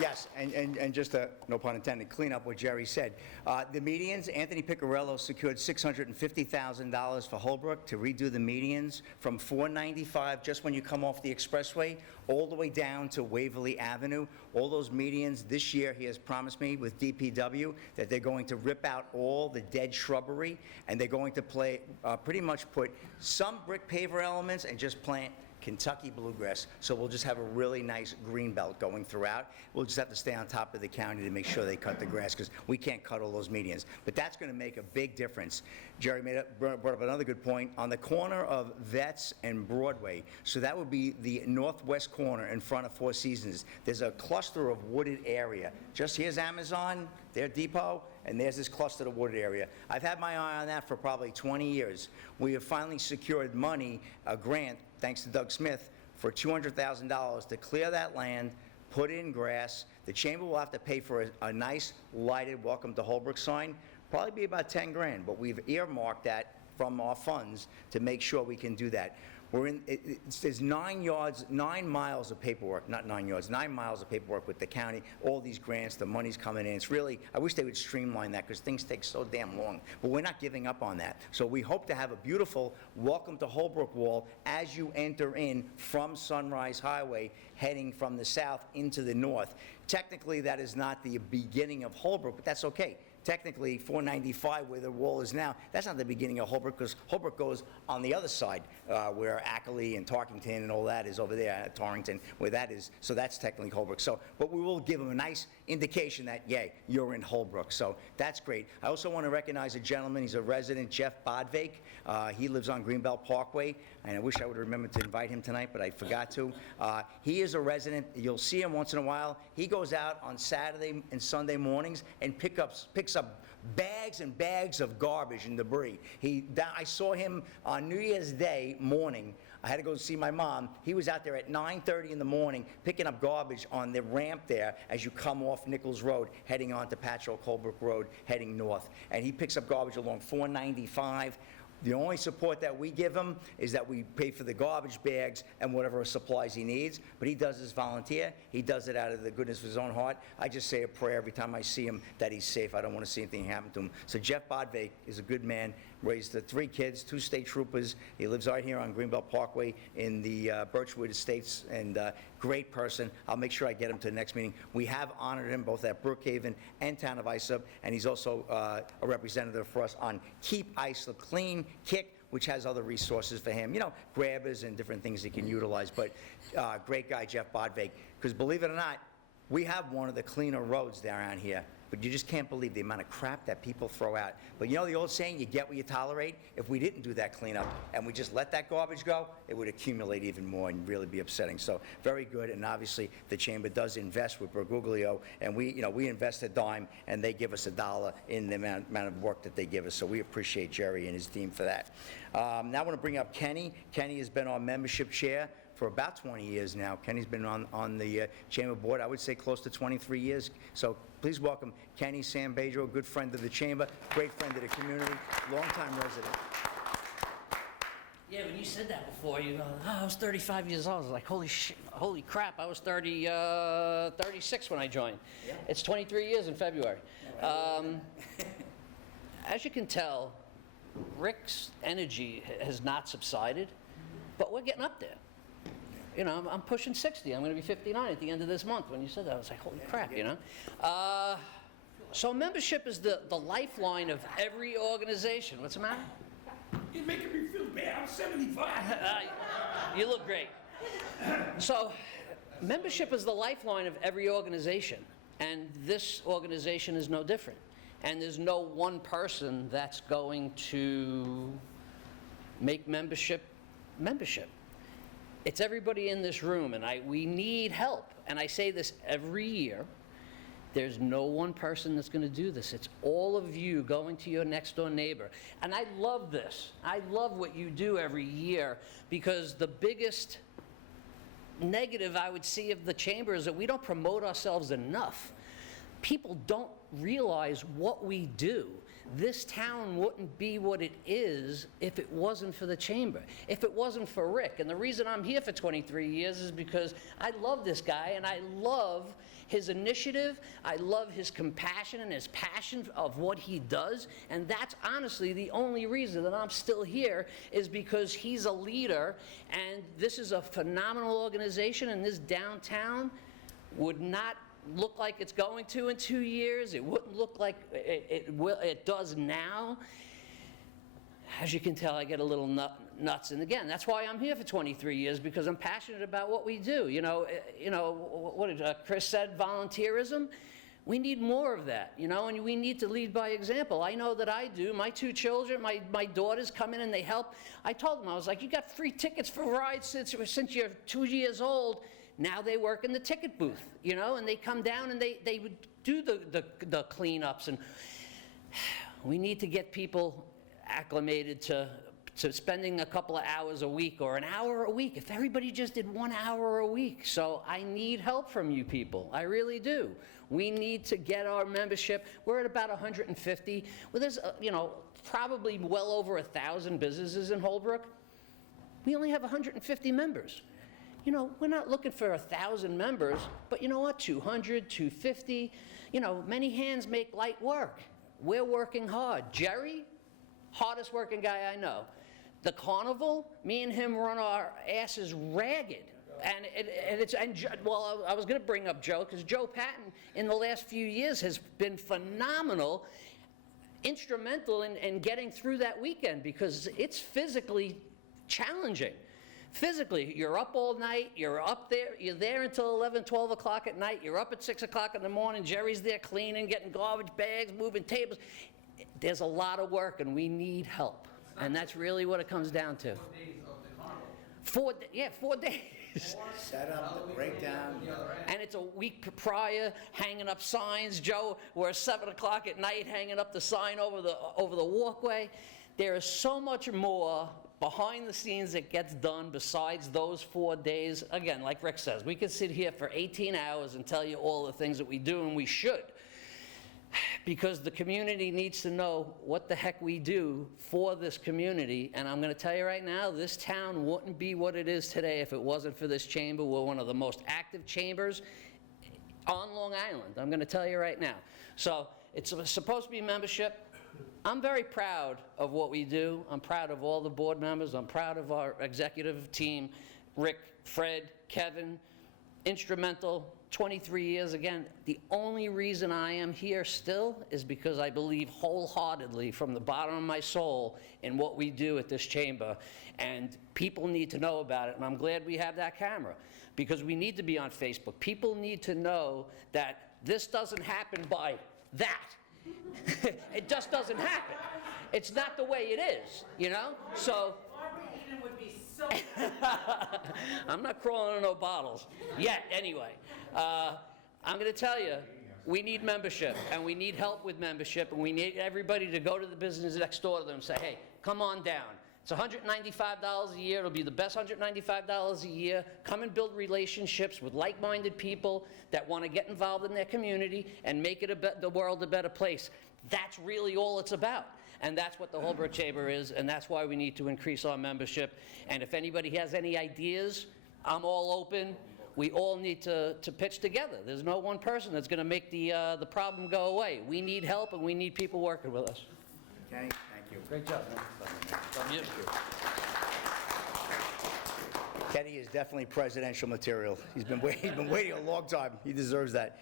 Yes, and just to, no pun intended, clean up what Jerry said. The medians, Anthony Piccarello secured $650,000 for Holbrook to redo the medians from 495, just when you come off the expressway, all the way down to Waverly Avenue. All those medians, this year, he has promised me with DPW that they're going to rip out all the dead shrubbery, and they're going to pretty much put some brick paver elements and just plant Kentucky bluegrass. So we'll just have a really nice green belt going throughout. We'll just have to stay on top of the county to make sure they cut the grass, because we can't cut all those medians. But that's going to make a big difference. Jerry brought up another good point. On the corner of Vets and Broadway, so that would be the northwest corner in front of Four Seasons, there's a cluster of wooded area. Just here's Amazon, their depot, and there's this cluster of wooded area. I've had my eye on that for probably 20 years. We have finally secured money, a grant, thanks to Doug Smith, for $200,000 to clear that land, put in grass. The chamber will have to pay for a nice lighted Welcome to Holbrook sign, probably be about 10 grand, but we've earmarked that from our funds to make sure we can do that. There's 9 miles of paperwork, not 9 yards, 9 miles of paperwork with the county, all these grants, the money's coming in. It's really, I wish they would streamline that, because things take so damn long. But we're not giving up on that. So we hope to have a beautiful Welcome to Holbrook wall as you enter in from Sunrise Highway, heading from the south into the north. Technically, that is not the beginning of Holbrook, but that's okay. Technically, 495, where the wall is now, that's not the beginning of Holbrook, because Holbrook goes on the other side, where Ackley and Tarkington and all that is over there, Torrington, where that is. So that's technically Holbrook. So, but we will give them a nice indication that, yeah, you're in Holbrook. So that's great. I also want to recognize a gentleman. He's a resident, Jeff Bodvake. He lives on Greenbelt Parkway, and I wish I would remember to invite him tonight, but I forgot to. He is a resident. You'll see him once in a while. He goes out on Saturday and Sunday mornings and picks up bags and bags of garbage and debris. I saw him on New Year's Day morning. I had to go see my mom. He was out there at 9:30 in the morning picking up garbage on the ramp there as you come off Nichols Road, heading on to Patchogue Holbrook Road, heading north. And he picks up garbage along 495. The only support that we give him is that we pay for the garbage bags and whatever supplies he needs, but he does his volunteer. He does it out of the goodness of his own heart. I just say a prayer every time I see him that he's safe. I don't want to see anything happen to him. So Jeff Bodvake is a good man, raised 3 kids, 2 state troopers. He lives right here on Greenbelt Parkway in the Birchwood Estates, and great person. I'll make sure I get him to the next meeting. We have honored him both at Brookhaven and Town of Islip, and he's also a representative for us on Keep Islip Clean, Kick, which has other resources for him, grabbers and different things he can utilize. But great guy, Jeff Bodvake, because believe it or not, we have one of the cleaner roads down here, but you just can't believe the amount of crap that people throw out. But you know the old saying, you get what you tolerate? If we didn't do that cleanup and we just let that garbage go, it would accumulate even more and really be upsetting. So very good, and obviously the chamber does invest with Bergoglio, and we invest a dime and they give us $1 in the amount of work that they give us. So we appreciate Jerry and his team for that. Now I want to bring up Kenny. Kenny has been our membership chair for about 20 years now. Kenny's been on the chamber board, I would say close to 23 years. So please welcome Kenny Sambedro, a good friend of the chamber, great friend of the community, longtime resident. Yeah, when you said that before, you go, I was 35 years old. I was like, holy shit, holy crap, I was 36 when I joined. Yeah. It's 23 years in February. As you can tell, Rick's energy has not subsided, but we're getting up there. I'm pushing 60. I'm going to be 59 at the end of this month. When you said that, I was like, holy crap, So membership is the lifeline of every organization. What's the matter? You're making me feel bad. I'm 75. You look great. So membership is the lifeline of every organization, and this organization is no different. And there's no one person that's going to make membership. It's everybody in this room, and we need help. And I say this every year. There's no one person that's going to do this. It's all of you going to your next door neighbor. And I love this. I love what you do every year, because the biggest negative I would see of the chamber is that we don't promote ourselves enough. people don't realize what we do. This town wouldn't be what it is if it wasn't for the chamber, if it wasn't for Rick. And the reason I'm here for 23 years is because I love this guy, and I love his initiative, I love his compassion and his passion of what he does, and that's honestly the only reason that I'm still here, is because he's a leader, and this is a phenomenal organization, and this downtown would not look like it's going to in 2 years. It wouldn't look like it does now. As you can tell, I get a little nuts, and again, that's why I'm here for 23 years, because I'm passionate about what we do. You know, what did Chris said, volunteerism. We need more of that, you know, and we need to lead by example. I know that I do. My 2 children, my daughters come in and they help. I told them, I was like, you got free tickets for rides since you're 2 years old. Now they work in the ticket booth, you know, and they come down and they would do the cleanups. And we need to get people acclimated to spending a couple of hours a week or an hour a week. If everybody just did 1 hour a week. So I need help from you people. I really do. We need to get our membership. We're at about 150. Well, there's, you know, probably well over 1,000 businesses in Holbrook. We only have 150 members. You know, we're not looking for 1,000 members, but you know what, 200, 250, you know, many hands make light work. We're working hard. Jerry, hardest working guy I know. The carnival, me and him run our asses ragged. Well, I was going to bring up Joe, because Joe Patton in the last few years has been phenomenal, instrumental in getting through that weekend, because it's physically challenging. Physically, you're up all night, you're up there, you're there until 11, 12 o'clock at night, you're up at 6 o'clock in the morning, Jerry's there cleaning, getting garbage bags, moving tables. There's a lot of work, and we need help. And that's really what it comes down to. 4 days. 4 days. Set up, the breakdown. And it's a week prior, hanging up signs. Joe, we're 7 o'clock at night hanging up the sign over the walkway. There is so much more behind the scenes that gets done besides those 4 days. Again, like Rick says, we could sit here for 18 hours and tell you all the things that we do, and we should. Because the community needs to know what the heck we do for this community. And I'm going to tell you right now, this town wouldn't be what it is today if it wasn't for this chamber. We're one of the most active chambers on Long Island. I'm going to tell you right now. So it's supposed to be membership. I'm very proud of what we do. I'm proud of all the board members. I'm proud of our executive team, Rick, Fred, Kevin, instrumental. 23 years, again, the only reason I am here still is because I believe wholeheartedly from the bottom of my soul in what we do at this chamber, and people need to know about it, and I'm glad we have that camera, because we need to be on Facebook. People need to know that this doesn't happen by that. It just doesn't happen. It's not the way it is, you know? So would be so I'm not crawling on no bottles yet, anyway. I'm going to tell you, we need membership, and we need help with membership, and we need everybody to go to the business next door to them and say, hey, come on down. It's $195 a year. It'll be the best $195 a year. Come and build relationships with like-minded people that want to get involved in their community and make it the world a better place. That's really all it's about. And that's what the Holbrook Chamber is, and that's why we need to increase our membership. And if anybody has any ideas, I'm all open. We all need to pitch together. There's no one person that's going to make the problem go away. We need help, and we need people working with us. Kenny, thank you. Great job, man. Thank you. Kenny is definitely presidential material. He's been waiting a long time. He deserves that.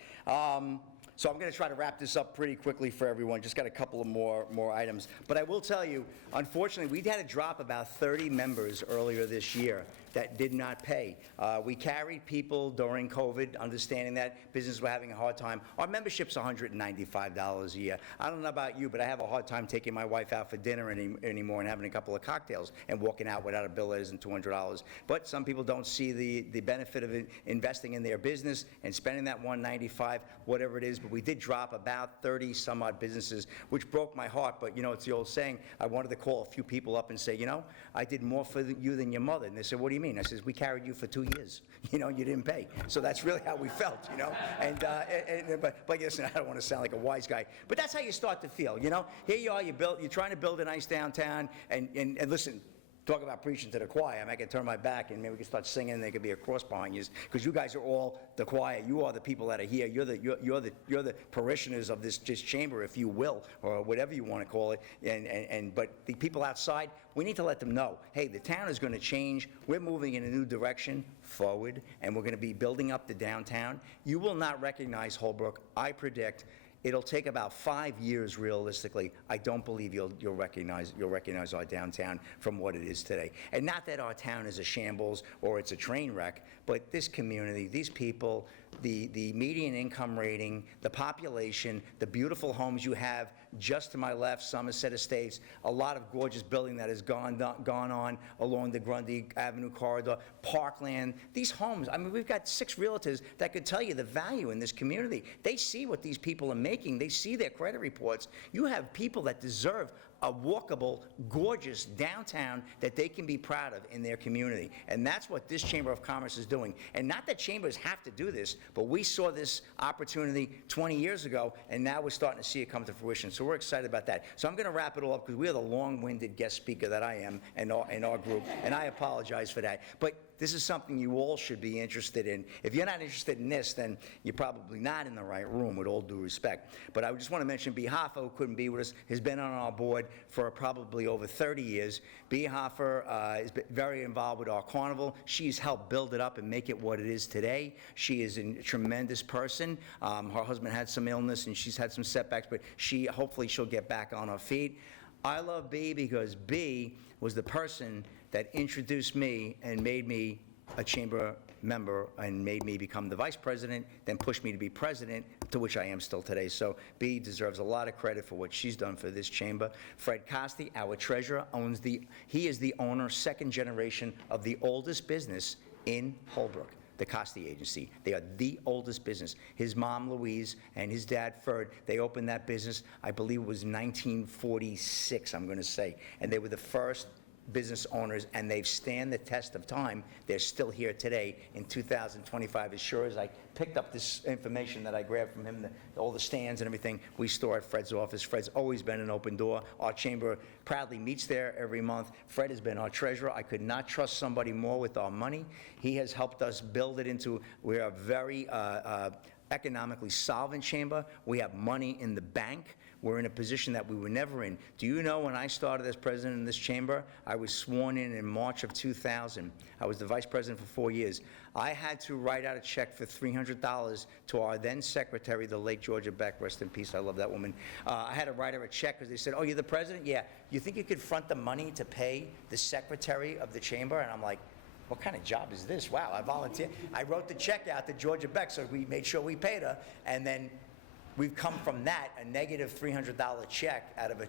So I'm going to try to wrap this up pretty quickly for everyone. Just got a couple of more items. But I will tell you, unfortunately, we had to drop about 30 members earlier this year that did not pay. We carried people during COVID, understanding that businesses were having a hard time. Our membership's $195 a year. I don't know about you, but I have a hard time taking my wife out for dinner anymore and having a couple of cocktails and walking out without a bill that isn't $200. But some people don't see the benefit of investing in their business and spending that $195, whatever it is. But we did drop about 30 some odd businesses, which broke my heart. But you know, it's the old saying, I wanted to call a few people up and say, you know, I did more for you than your mother. And they said, what do you mean? mean? I says, we carried you for 2 years. You know, you didn't pay. So that's really how we felt, you know? But listen, I don't want to sound like a wise guy, but that's how you start to feel, you know? Here you are, you're trying to build a nice downtown, and listen, talk about preaching to the choir. I mean, I can turn my back and maybe we can start singing and there could be a cross behind you, because you guys are all the choir. You are the people that are here. You're the parishioners of this chamber, if you will, or whatever you want to call it. But the people outside, we need to let them know, hey, the town is going to change. We're moving in a new direction forward, and we're going to be building up the downtown. You will not recognize Holbrook, I predict. It'll take about 5 years, realistically. I don't believe you'll recognize our downtown from what it is today. And not that our town is a shambles or it's a train wreck, but this community, these people, the median income rating, the population, the beautiful homes you have just to my left, Somerset Estates, a lot of gorgeous building that has gone on along the Grundy Avenue corridor, Parkland. These homes, I mean, we've got 6 realtors that could tell you the value in this community. They see what these people are making. They see their credit reports. You have people that deserve a walkable, gorgeous downtown that they can be proud of in their community. And that's what this Chamber of Commerce is doing. And not that chambers have to do this, but we saw this opportunity 20 years ago, and now we're starting to see it come to fruition. So we're excited about that. So I'm going to wrap it all up, because we are the long-winded guest speaker that I am in our group, and I apologize for that. But this is something you all should be interested in. If you're not interested in this, then you're probably not in the right room, with all due respect. But I just want to mention B. Hoffa, who couldn't be with us, has been on our board for probably over 30 years. B. Hoffa has been very involved with our carnival. She's helped build it up and make it what it is today. She is a tremendous person. Her husband had some illness and she's had some setbacks, but hopefully she'll get back on her feet. I love B because B was the person that introduced me and made me a chamber member and made me become the vice president, then pushed me to be president, to which I am still today. So B deserves a lot of credit for what she's done for this chamber. Fred Costi, our treasurer, he is the owner, 2nd generation, of the oldest business in Holbrook, the Costi Agency. They are the oldest business. His mom, Louise, and his dad, Ferd, they opened that business, I believe it was 1946, I'm going to say. And they were the first business owners, and they've stand the test of time. They're still here today in 2025. As sure as I picked up this information that I grabbed from him, all the stands and everything, we store at Fred's office. Fred's always been an open door. Our chamber proudly meets there every month. Fred has been our treasurer. I could not trust somebody more with our money. He has helped us build it into, we're a very economically solvent chamber. We have money in the bank. We're in a position that we were never in. Do you know, when I started as president in this chamber, I was sworn in March of 2000. I was the vice president for 4 years. I had to write out a check for $300 to our then secretary, the late Georgia Beck, rest in peace, I love that woman. I had to write her a check because they said, oh, you're the president? Yeah. You think you could front the money to pay the secretary of the chamber? And I'm like, what kind of job is this? Wow, I volunteered. I wrote the check out to Georgia Beck, so we made sure we paid her, and then we've come from that, a negative $300 check out of a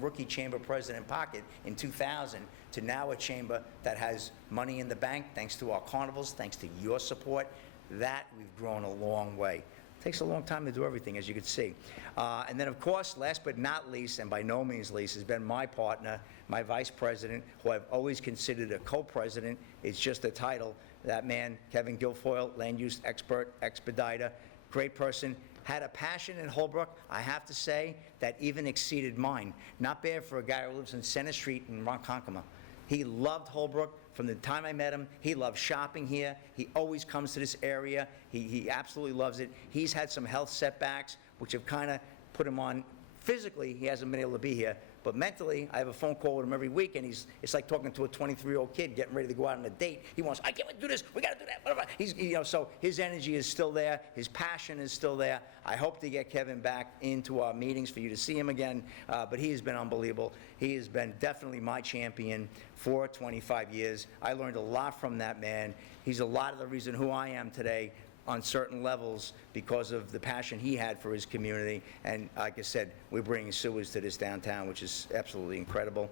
rookie chamber president pocket in 2000, to now a chamber that has money in the bank, thanks to our carnivals, thanks to your support. That we've grown a long way. Takes a long time to do everything, as you can see. And then, of course, last but not least, and by no means least, has been my partner, my vice president, who I've always considered a co-president. It's just a title. That man, Kevin Guilfoyle, land use expert, expediter, great person. Had a passion in Holbrook, I have to say, that even exceeded mine. Not bad for a guy who lives in Center Street in Ronkonkoma. He loved Holbrook. From the time I met him, he loves shopping here. He always comes to this area. He absolutely loves it. He's had some health setbacks, which have kind of put him on. Physically, he hasn't been able to be here, but mentally, I have a phone call with him every week, and it's like talking to a 23-year-old kid getting ready to go out on a date. He wants, I can't wait to do this, we got to do that, whatever. So his energy is still there, his passion is still there. I hope to get Kevin back into our meetings for you to see him again, but he has been unbelievable. He has been definitely my champion for 25 years. I learned a lot from that man. He's a lot of the reason who I am today, on certain levels, because of the passion he had for his community. And like I said, we're bringing sewers to this downtown, which is absolutely incredible.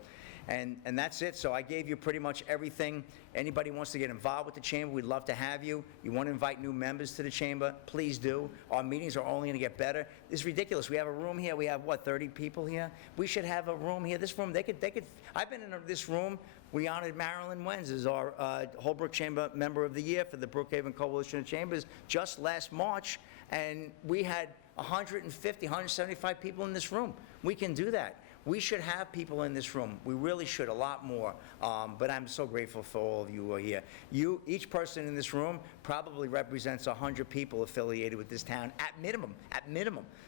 And that's it. So I gave you pretty much everything. Anybody wants to get involved with the chamber, we'd love to have you. You want to invite new members to the chamber, please do. Our meetings are only going to get better. It's ridiculous. We have a room here. We have, what, 30 people here? We should have a room here. This room, they could. I've been in this room we honored Marilyn Wenz as our Holbrook Chamber Member of the Year for the Brookhaven Coalition of Chambers just last March, and we had 150, 175 people in this room. We can do that. We should have people in this room. We really should, a lot more. But I'm so grateful for all of you who are here. Each person in this room probably represents 100 people affiliated with this town, at minimum.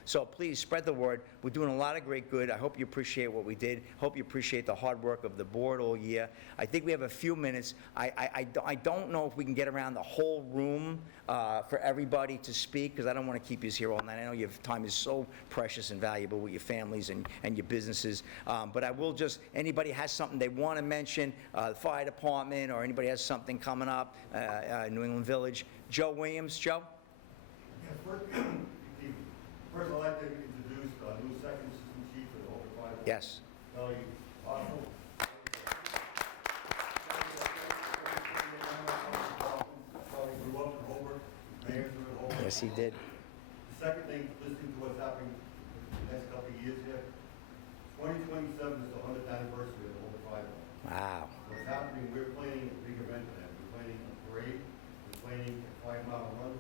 So please spread the word. We're doing a lot of great good. I hope you appreciate what we did. Hope you appreciate the hard work of the board all year. I think we have a few minutes. I don't know if we can get around the whole room for everybody to speak, because I don't want to keep you here all night. I know your time is so precious and valuable with your families and your businesses. But I will just, anybody has something they want to mention, the fire department, or anybody has something coming up, New England Village. Joe Williams. Joe? Yes, first I'd like to introduce the new second assistant chief of the Holbrook Fire Department. Yes. Kelly Otto. Kelly grew up in Holbrook, mayor in Holbrook. Yes, he did. The second thing, listening to what's happening the next couple of years here, 2027 is the 100th anniversary of the Holbrook Fire Department. Wow. What's happening, we're planning a big event for that. We're planning a parade, we're planning a 5-mile run.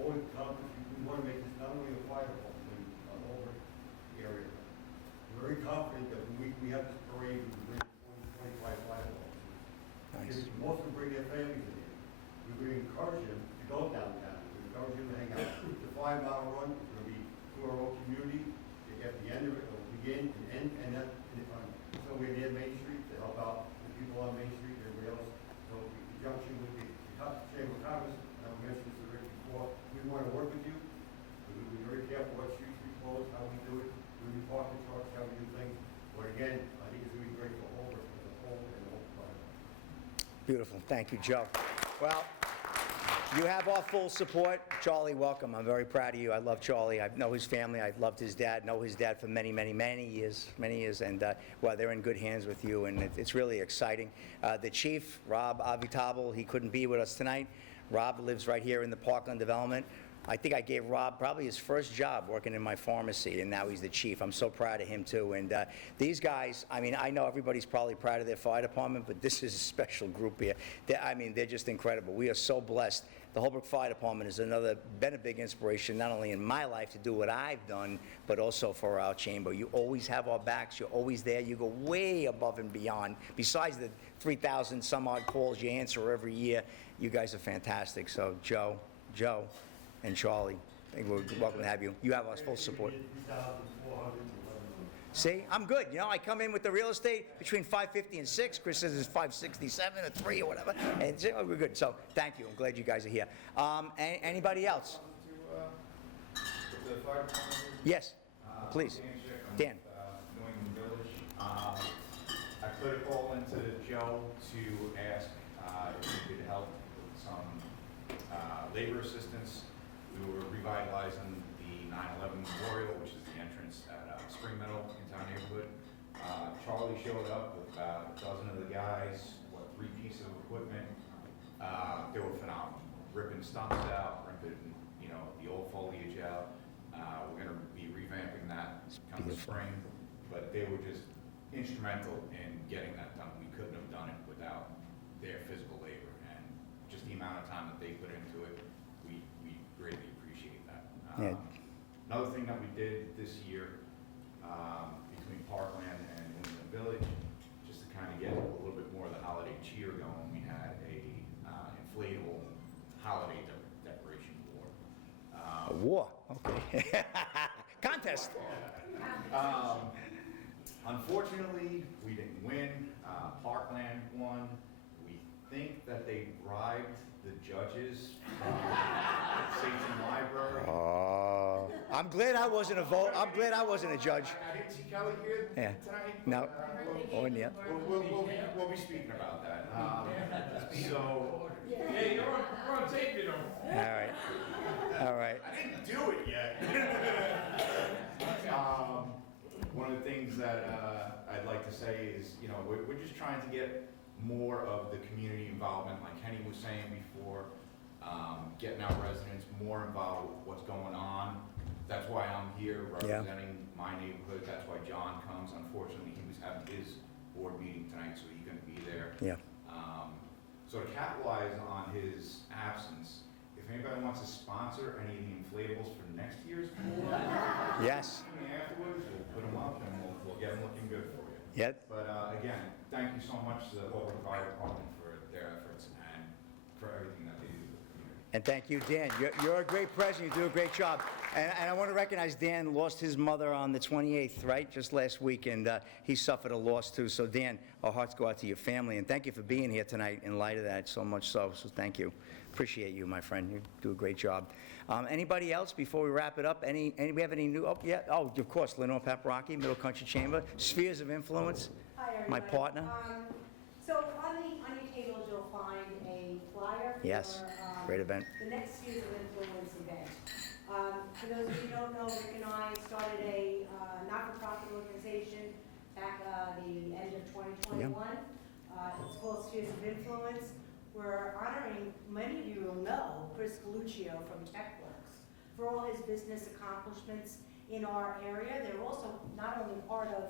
All the conference, we want to make this not only a fire department, but a whole area. We're very confident that when we have this parade, we can bring 20, 25 fire departments. Nice. Because most of them bring their families in here. We encourage them to go downtown. We encourage them to hang out. The 5-mile run is going to be through our whole community. At the end of it, it'll begin and end, and that, so we're near Main Street to help out the people on Main Street and everybody else. So in conjunction with the Chamber of Commerce, and I mentioned this already before, we want to work with you. We'll be very careful what streets we close, how we do it, we do parking trucks, how we do things. But again, I think it's going to be great for Holbrook as a whole and the whole project. Beautiful. Thank you, Joe. Well, you have our full support. Charlie, welcome. I'm very proud of you. I love Charlie. I know his family. I've loved his dad. Know his dad for many years. And, well, they're in good hands with you, and it's really exciting. The chief, Rob Avitabel, he couldn't be with us tonight. Rob lives right here in the Parkland development. I think I gave Rob probably his first job working in my pharmacy, and now he's the chief. I'm so proud of him, too. And these guys, I mean, I know everybody's probably proud of their fire department, but this is a special group here. They're just incredible. We are so blessed. The Holbrook Fire Department has been a big inspiration, not only in my life to do what I've done, but also for our chamber. You always have our backs. You're always there. You go way above and beyond. Besides the 3,000 some odd calls you answer every year, you guys are fantastic. So Joe, and Charlie, I think we're welcome to have you. You have our full support. See, I'm good. You know, I come in with the real estate between 550 and 6. Chris says it's 567 or 3 or whatever, and so we're good. So thank you. I'm glad you guys are here. Anybody else? Yes, please. Dan. New England Village. I put a call into Joe to ask if he could help with some labor assistance. We were revitalizing the 9/11 Memorial, which is the entrance at Spring Meadow in town neighborhood. Charlie showed up with about a dozen of the guys, 3 pieces of equipment. They were phenomenal. Ripping stumps out, ripping, the old foliage out. We're going to be revamping that come the spring, but they were just instrumental in getting that done. We couldn't have done it without their physical labor, and just the amount of time that they put into it, we greatly appreciate that. Yeah. Another thing that we did this year between Parkland and New England Village, just to kind of get a little bit more of the holiday cheer going, we had a inflatable holiday decoration war. A war. Okay. Contest. Unfortunately, we didn't win. Parkland won. We think that they bribed the judges at Satan Library. I'm glad I wasn't a vote. I'm glad I wasn't a judge. I didn't see Kelly here tonight. No. Yeah. We'll be speaking about that. So, Yeah, you're on tape, you know. All right. I didn't do it yet. One of the things that I'd like to say is, we're just trying to get more of the community involvement, like Kenny was saying before, getting our residents more involved with what's going on. That's why I'm here representing my neighborhood. That's why John comes. Unfortunately, he was having his board meeting tonight, so he couldn't be there. Yeah. So to capitalize on his absence, if anybody wants to sponsor any of the inflatables for next year's pool, Yes. afterwards, we'll put them up and we'll get them looking good for you. Yep. But again, thank you so much to the Holbrook Fire Department for their efforts and for everything that they do for the community. And thank you, Dan. You're a great president. You do a great job. And I want to recognize Dan lost his mother on the 28th, right? Just last week, and he suffered a loss too. So Dan, our hearts go out to your family, and thank you for being here tonight in light of that so much so thank you. Appreciate you, my friend. You do a great job. Anybody else before we wrap it up? We have any new, of course, Lenore Paparocki, Middle Country Chamber, Spheres of Influence, Hi, everybody. my partner. So on your tables, you'll find a flyer for Yes, great event. the next Spheres of Influence event. For those of you who don't know, Rick and I started a not-for-profit organization back the end of 2021. It's called Spheres of Influence. We're honoring, many of you will know, Chris Coluccio from TechWorks for all his business accomplishments in our area. They're also not only part of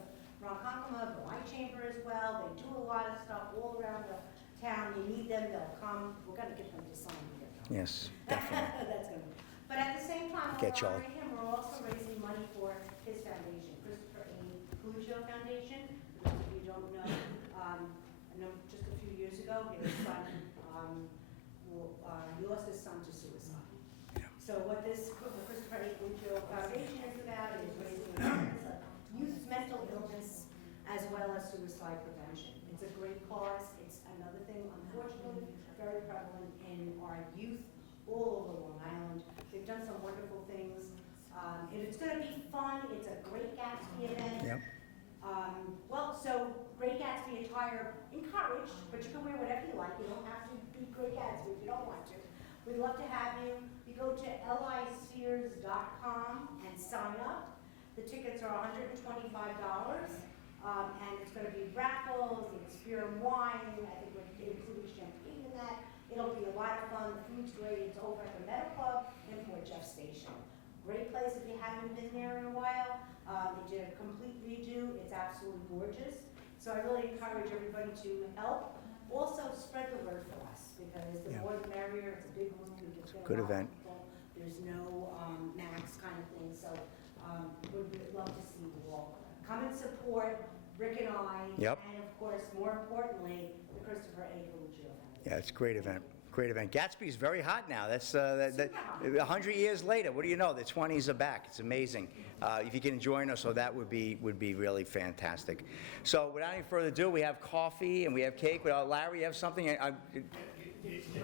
Ronkonkoma, but my chamber as well. They do a lot of stuff all around the town. You need them, they'll come. We're gonna get them to sign here. Yes, definitely. That's gonna be. But at the same time, Okay, we're Charlie. honoring him. We're also raising money for his foundation, Christopher A. Coluccio Foundation. For those of you who don't know, I know just a few years ago, his son, he lost his son to suicide. So what this Christopher A. Coluccio Foundation is about is raising awareness of youth mental illness as well as suicide prevention. It's a great cause. It's another thing, unfortunately, very prevalent in our youth all over Long Island. They've done some wonderful things. If it's going to be fun, it's a Great Gatsby event. Yep. So Great Gatsby attire encouraged, but you can wear whatever you like. You don't have to be Great Gatsby if you don't want to. We'd love to have you. You go to lispheres.com and sign up. The tickets are $125, and it's going to be raffles, it's beer and wine. I think we're including champagne in that. It'll be a lot of fun. The food's great. It's over at the Meadow Club in Fort Jeff Station. Great place if you haven't been there in a while. They did a complete redo. It's absolutely gorgeous. So I really encourage everybody to help. Also, spread the word for us, because the more the merrier. It's a big room. We can fit a Good lot of event. people. There's no max kind of thing. So we'd love to see you all come and support Rick and I. Yep. And of course, more importantly, the Christopher A. Coluccio Foundation. Yeah, it's a great event. Great event. Gatsby's very hot now. That's 100 years later. What do you know? The 20s are back. It's amazing. If you can join us, so that would be really fantastic. So without any further ado, we have coffee and we have cake. Larry, you have something? You know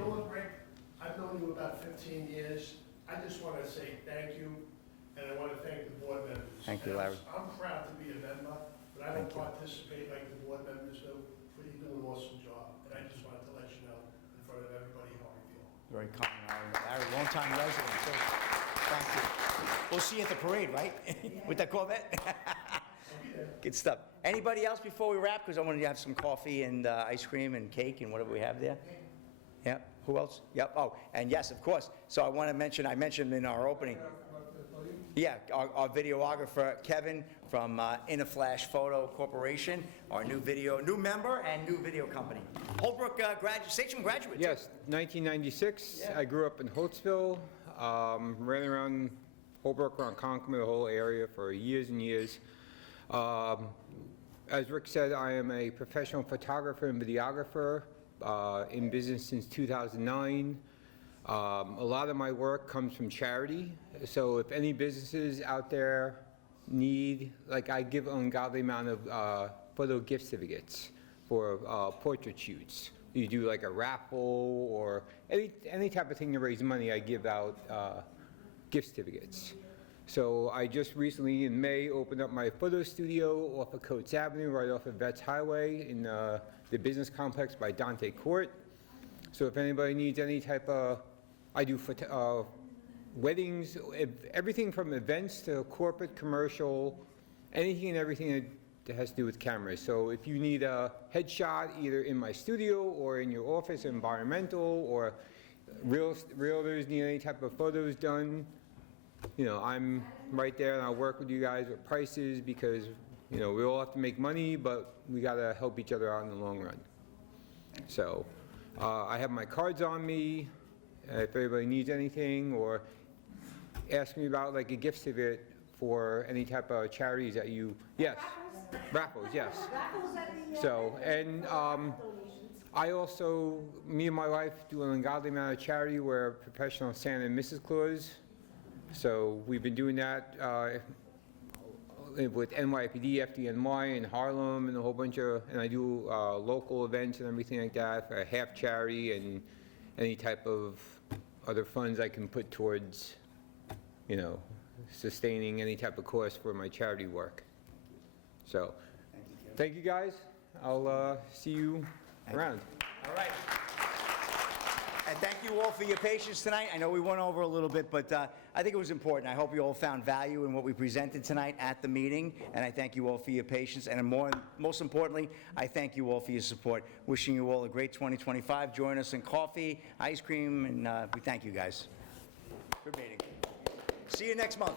what, Rick? I've known you about 15 years. I just want to say thank you, and I want to thank the board members. Thank you, Larry. I'm proud to be a member, but I don't participate like the board members do, but you do an awesome job. And I just wanted to let you know in front of everybody how I feel. Very kind, Larry. Larry, long-time resident, too. Thank you. We'll see you at the parade, right? With that Corvette? Good stuff. Anybody else before we wrap? Because I wanted to have some coffee and ice cream and cake and whatever we have there. Yeah, who else? Yep, oh, and yes, of course. So I want to mention, I mentioned in our opening, yeah, our videographer, Kevin, from In a Flash Photo Corporation, our new member and new video company. Holbrook Station graduate. too. Yes, 1996. I grew up in Holtzville, ran around Holbrook, Ronkonkoma, the whole area for years and years. As Rick said, I am a professional photographer and videographer, in business since 2009. A lot of my work comes from charity, so if any businesses out there need, like I give an ungodly amount of photo gift certificates for portrait shoots. You do like a raffle or any type of thing to raise money, I give out gift certificates. So I just recently in May opened up my photo studio off of Coates Avenue, right off of Vets Highway in the business complex by Dante Court. So if anybody needs any type of, I do weddings, everything from events to corporate, commercial, anything and everything that has to do with cameras. So if you need a headshot either in my studio or in your office, environmental, or realtors need any type of photos done, you know, I'm right there and I'll work with you guys with prices because, you know, we all have to make money, but we got to help each other out in the long run. So I have my cards on me, if anybody needs anything, or ask me about like a gift certificate for any type of charities that you, yes. Raffles, yes. Raffles at the, So, and I also, me and my wife do an ungodly amount of charity. We're professional Santa and Mrs. Claus. So we've been doing that with NYPD, FDNY in Harlem and a whole bunch of, and I do local events and everything like that, for half charity and any type of other funds I can put towards, you know, sustaining any type of cost for my charity work. So, thank you guys. I'll see you around. All right. And thank you all for your patience tonight. I know we went over a little bit, but I think it was important. I hope you all found value in what we presented tonight at the meeting, and I thank you all for your patience. And most importantly, I thank you all for your support. Wishing you all a great 2025. Join us in coffee, ice cream, and we thank you guys. Good meeting. See you next month.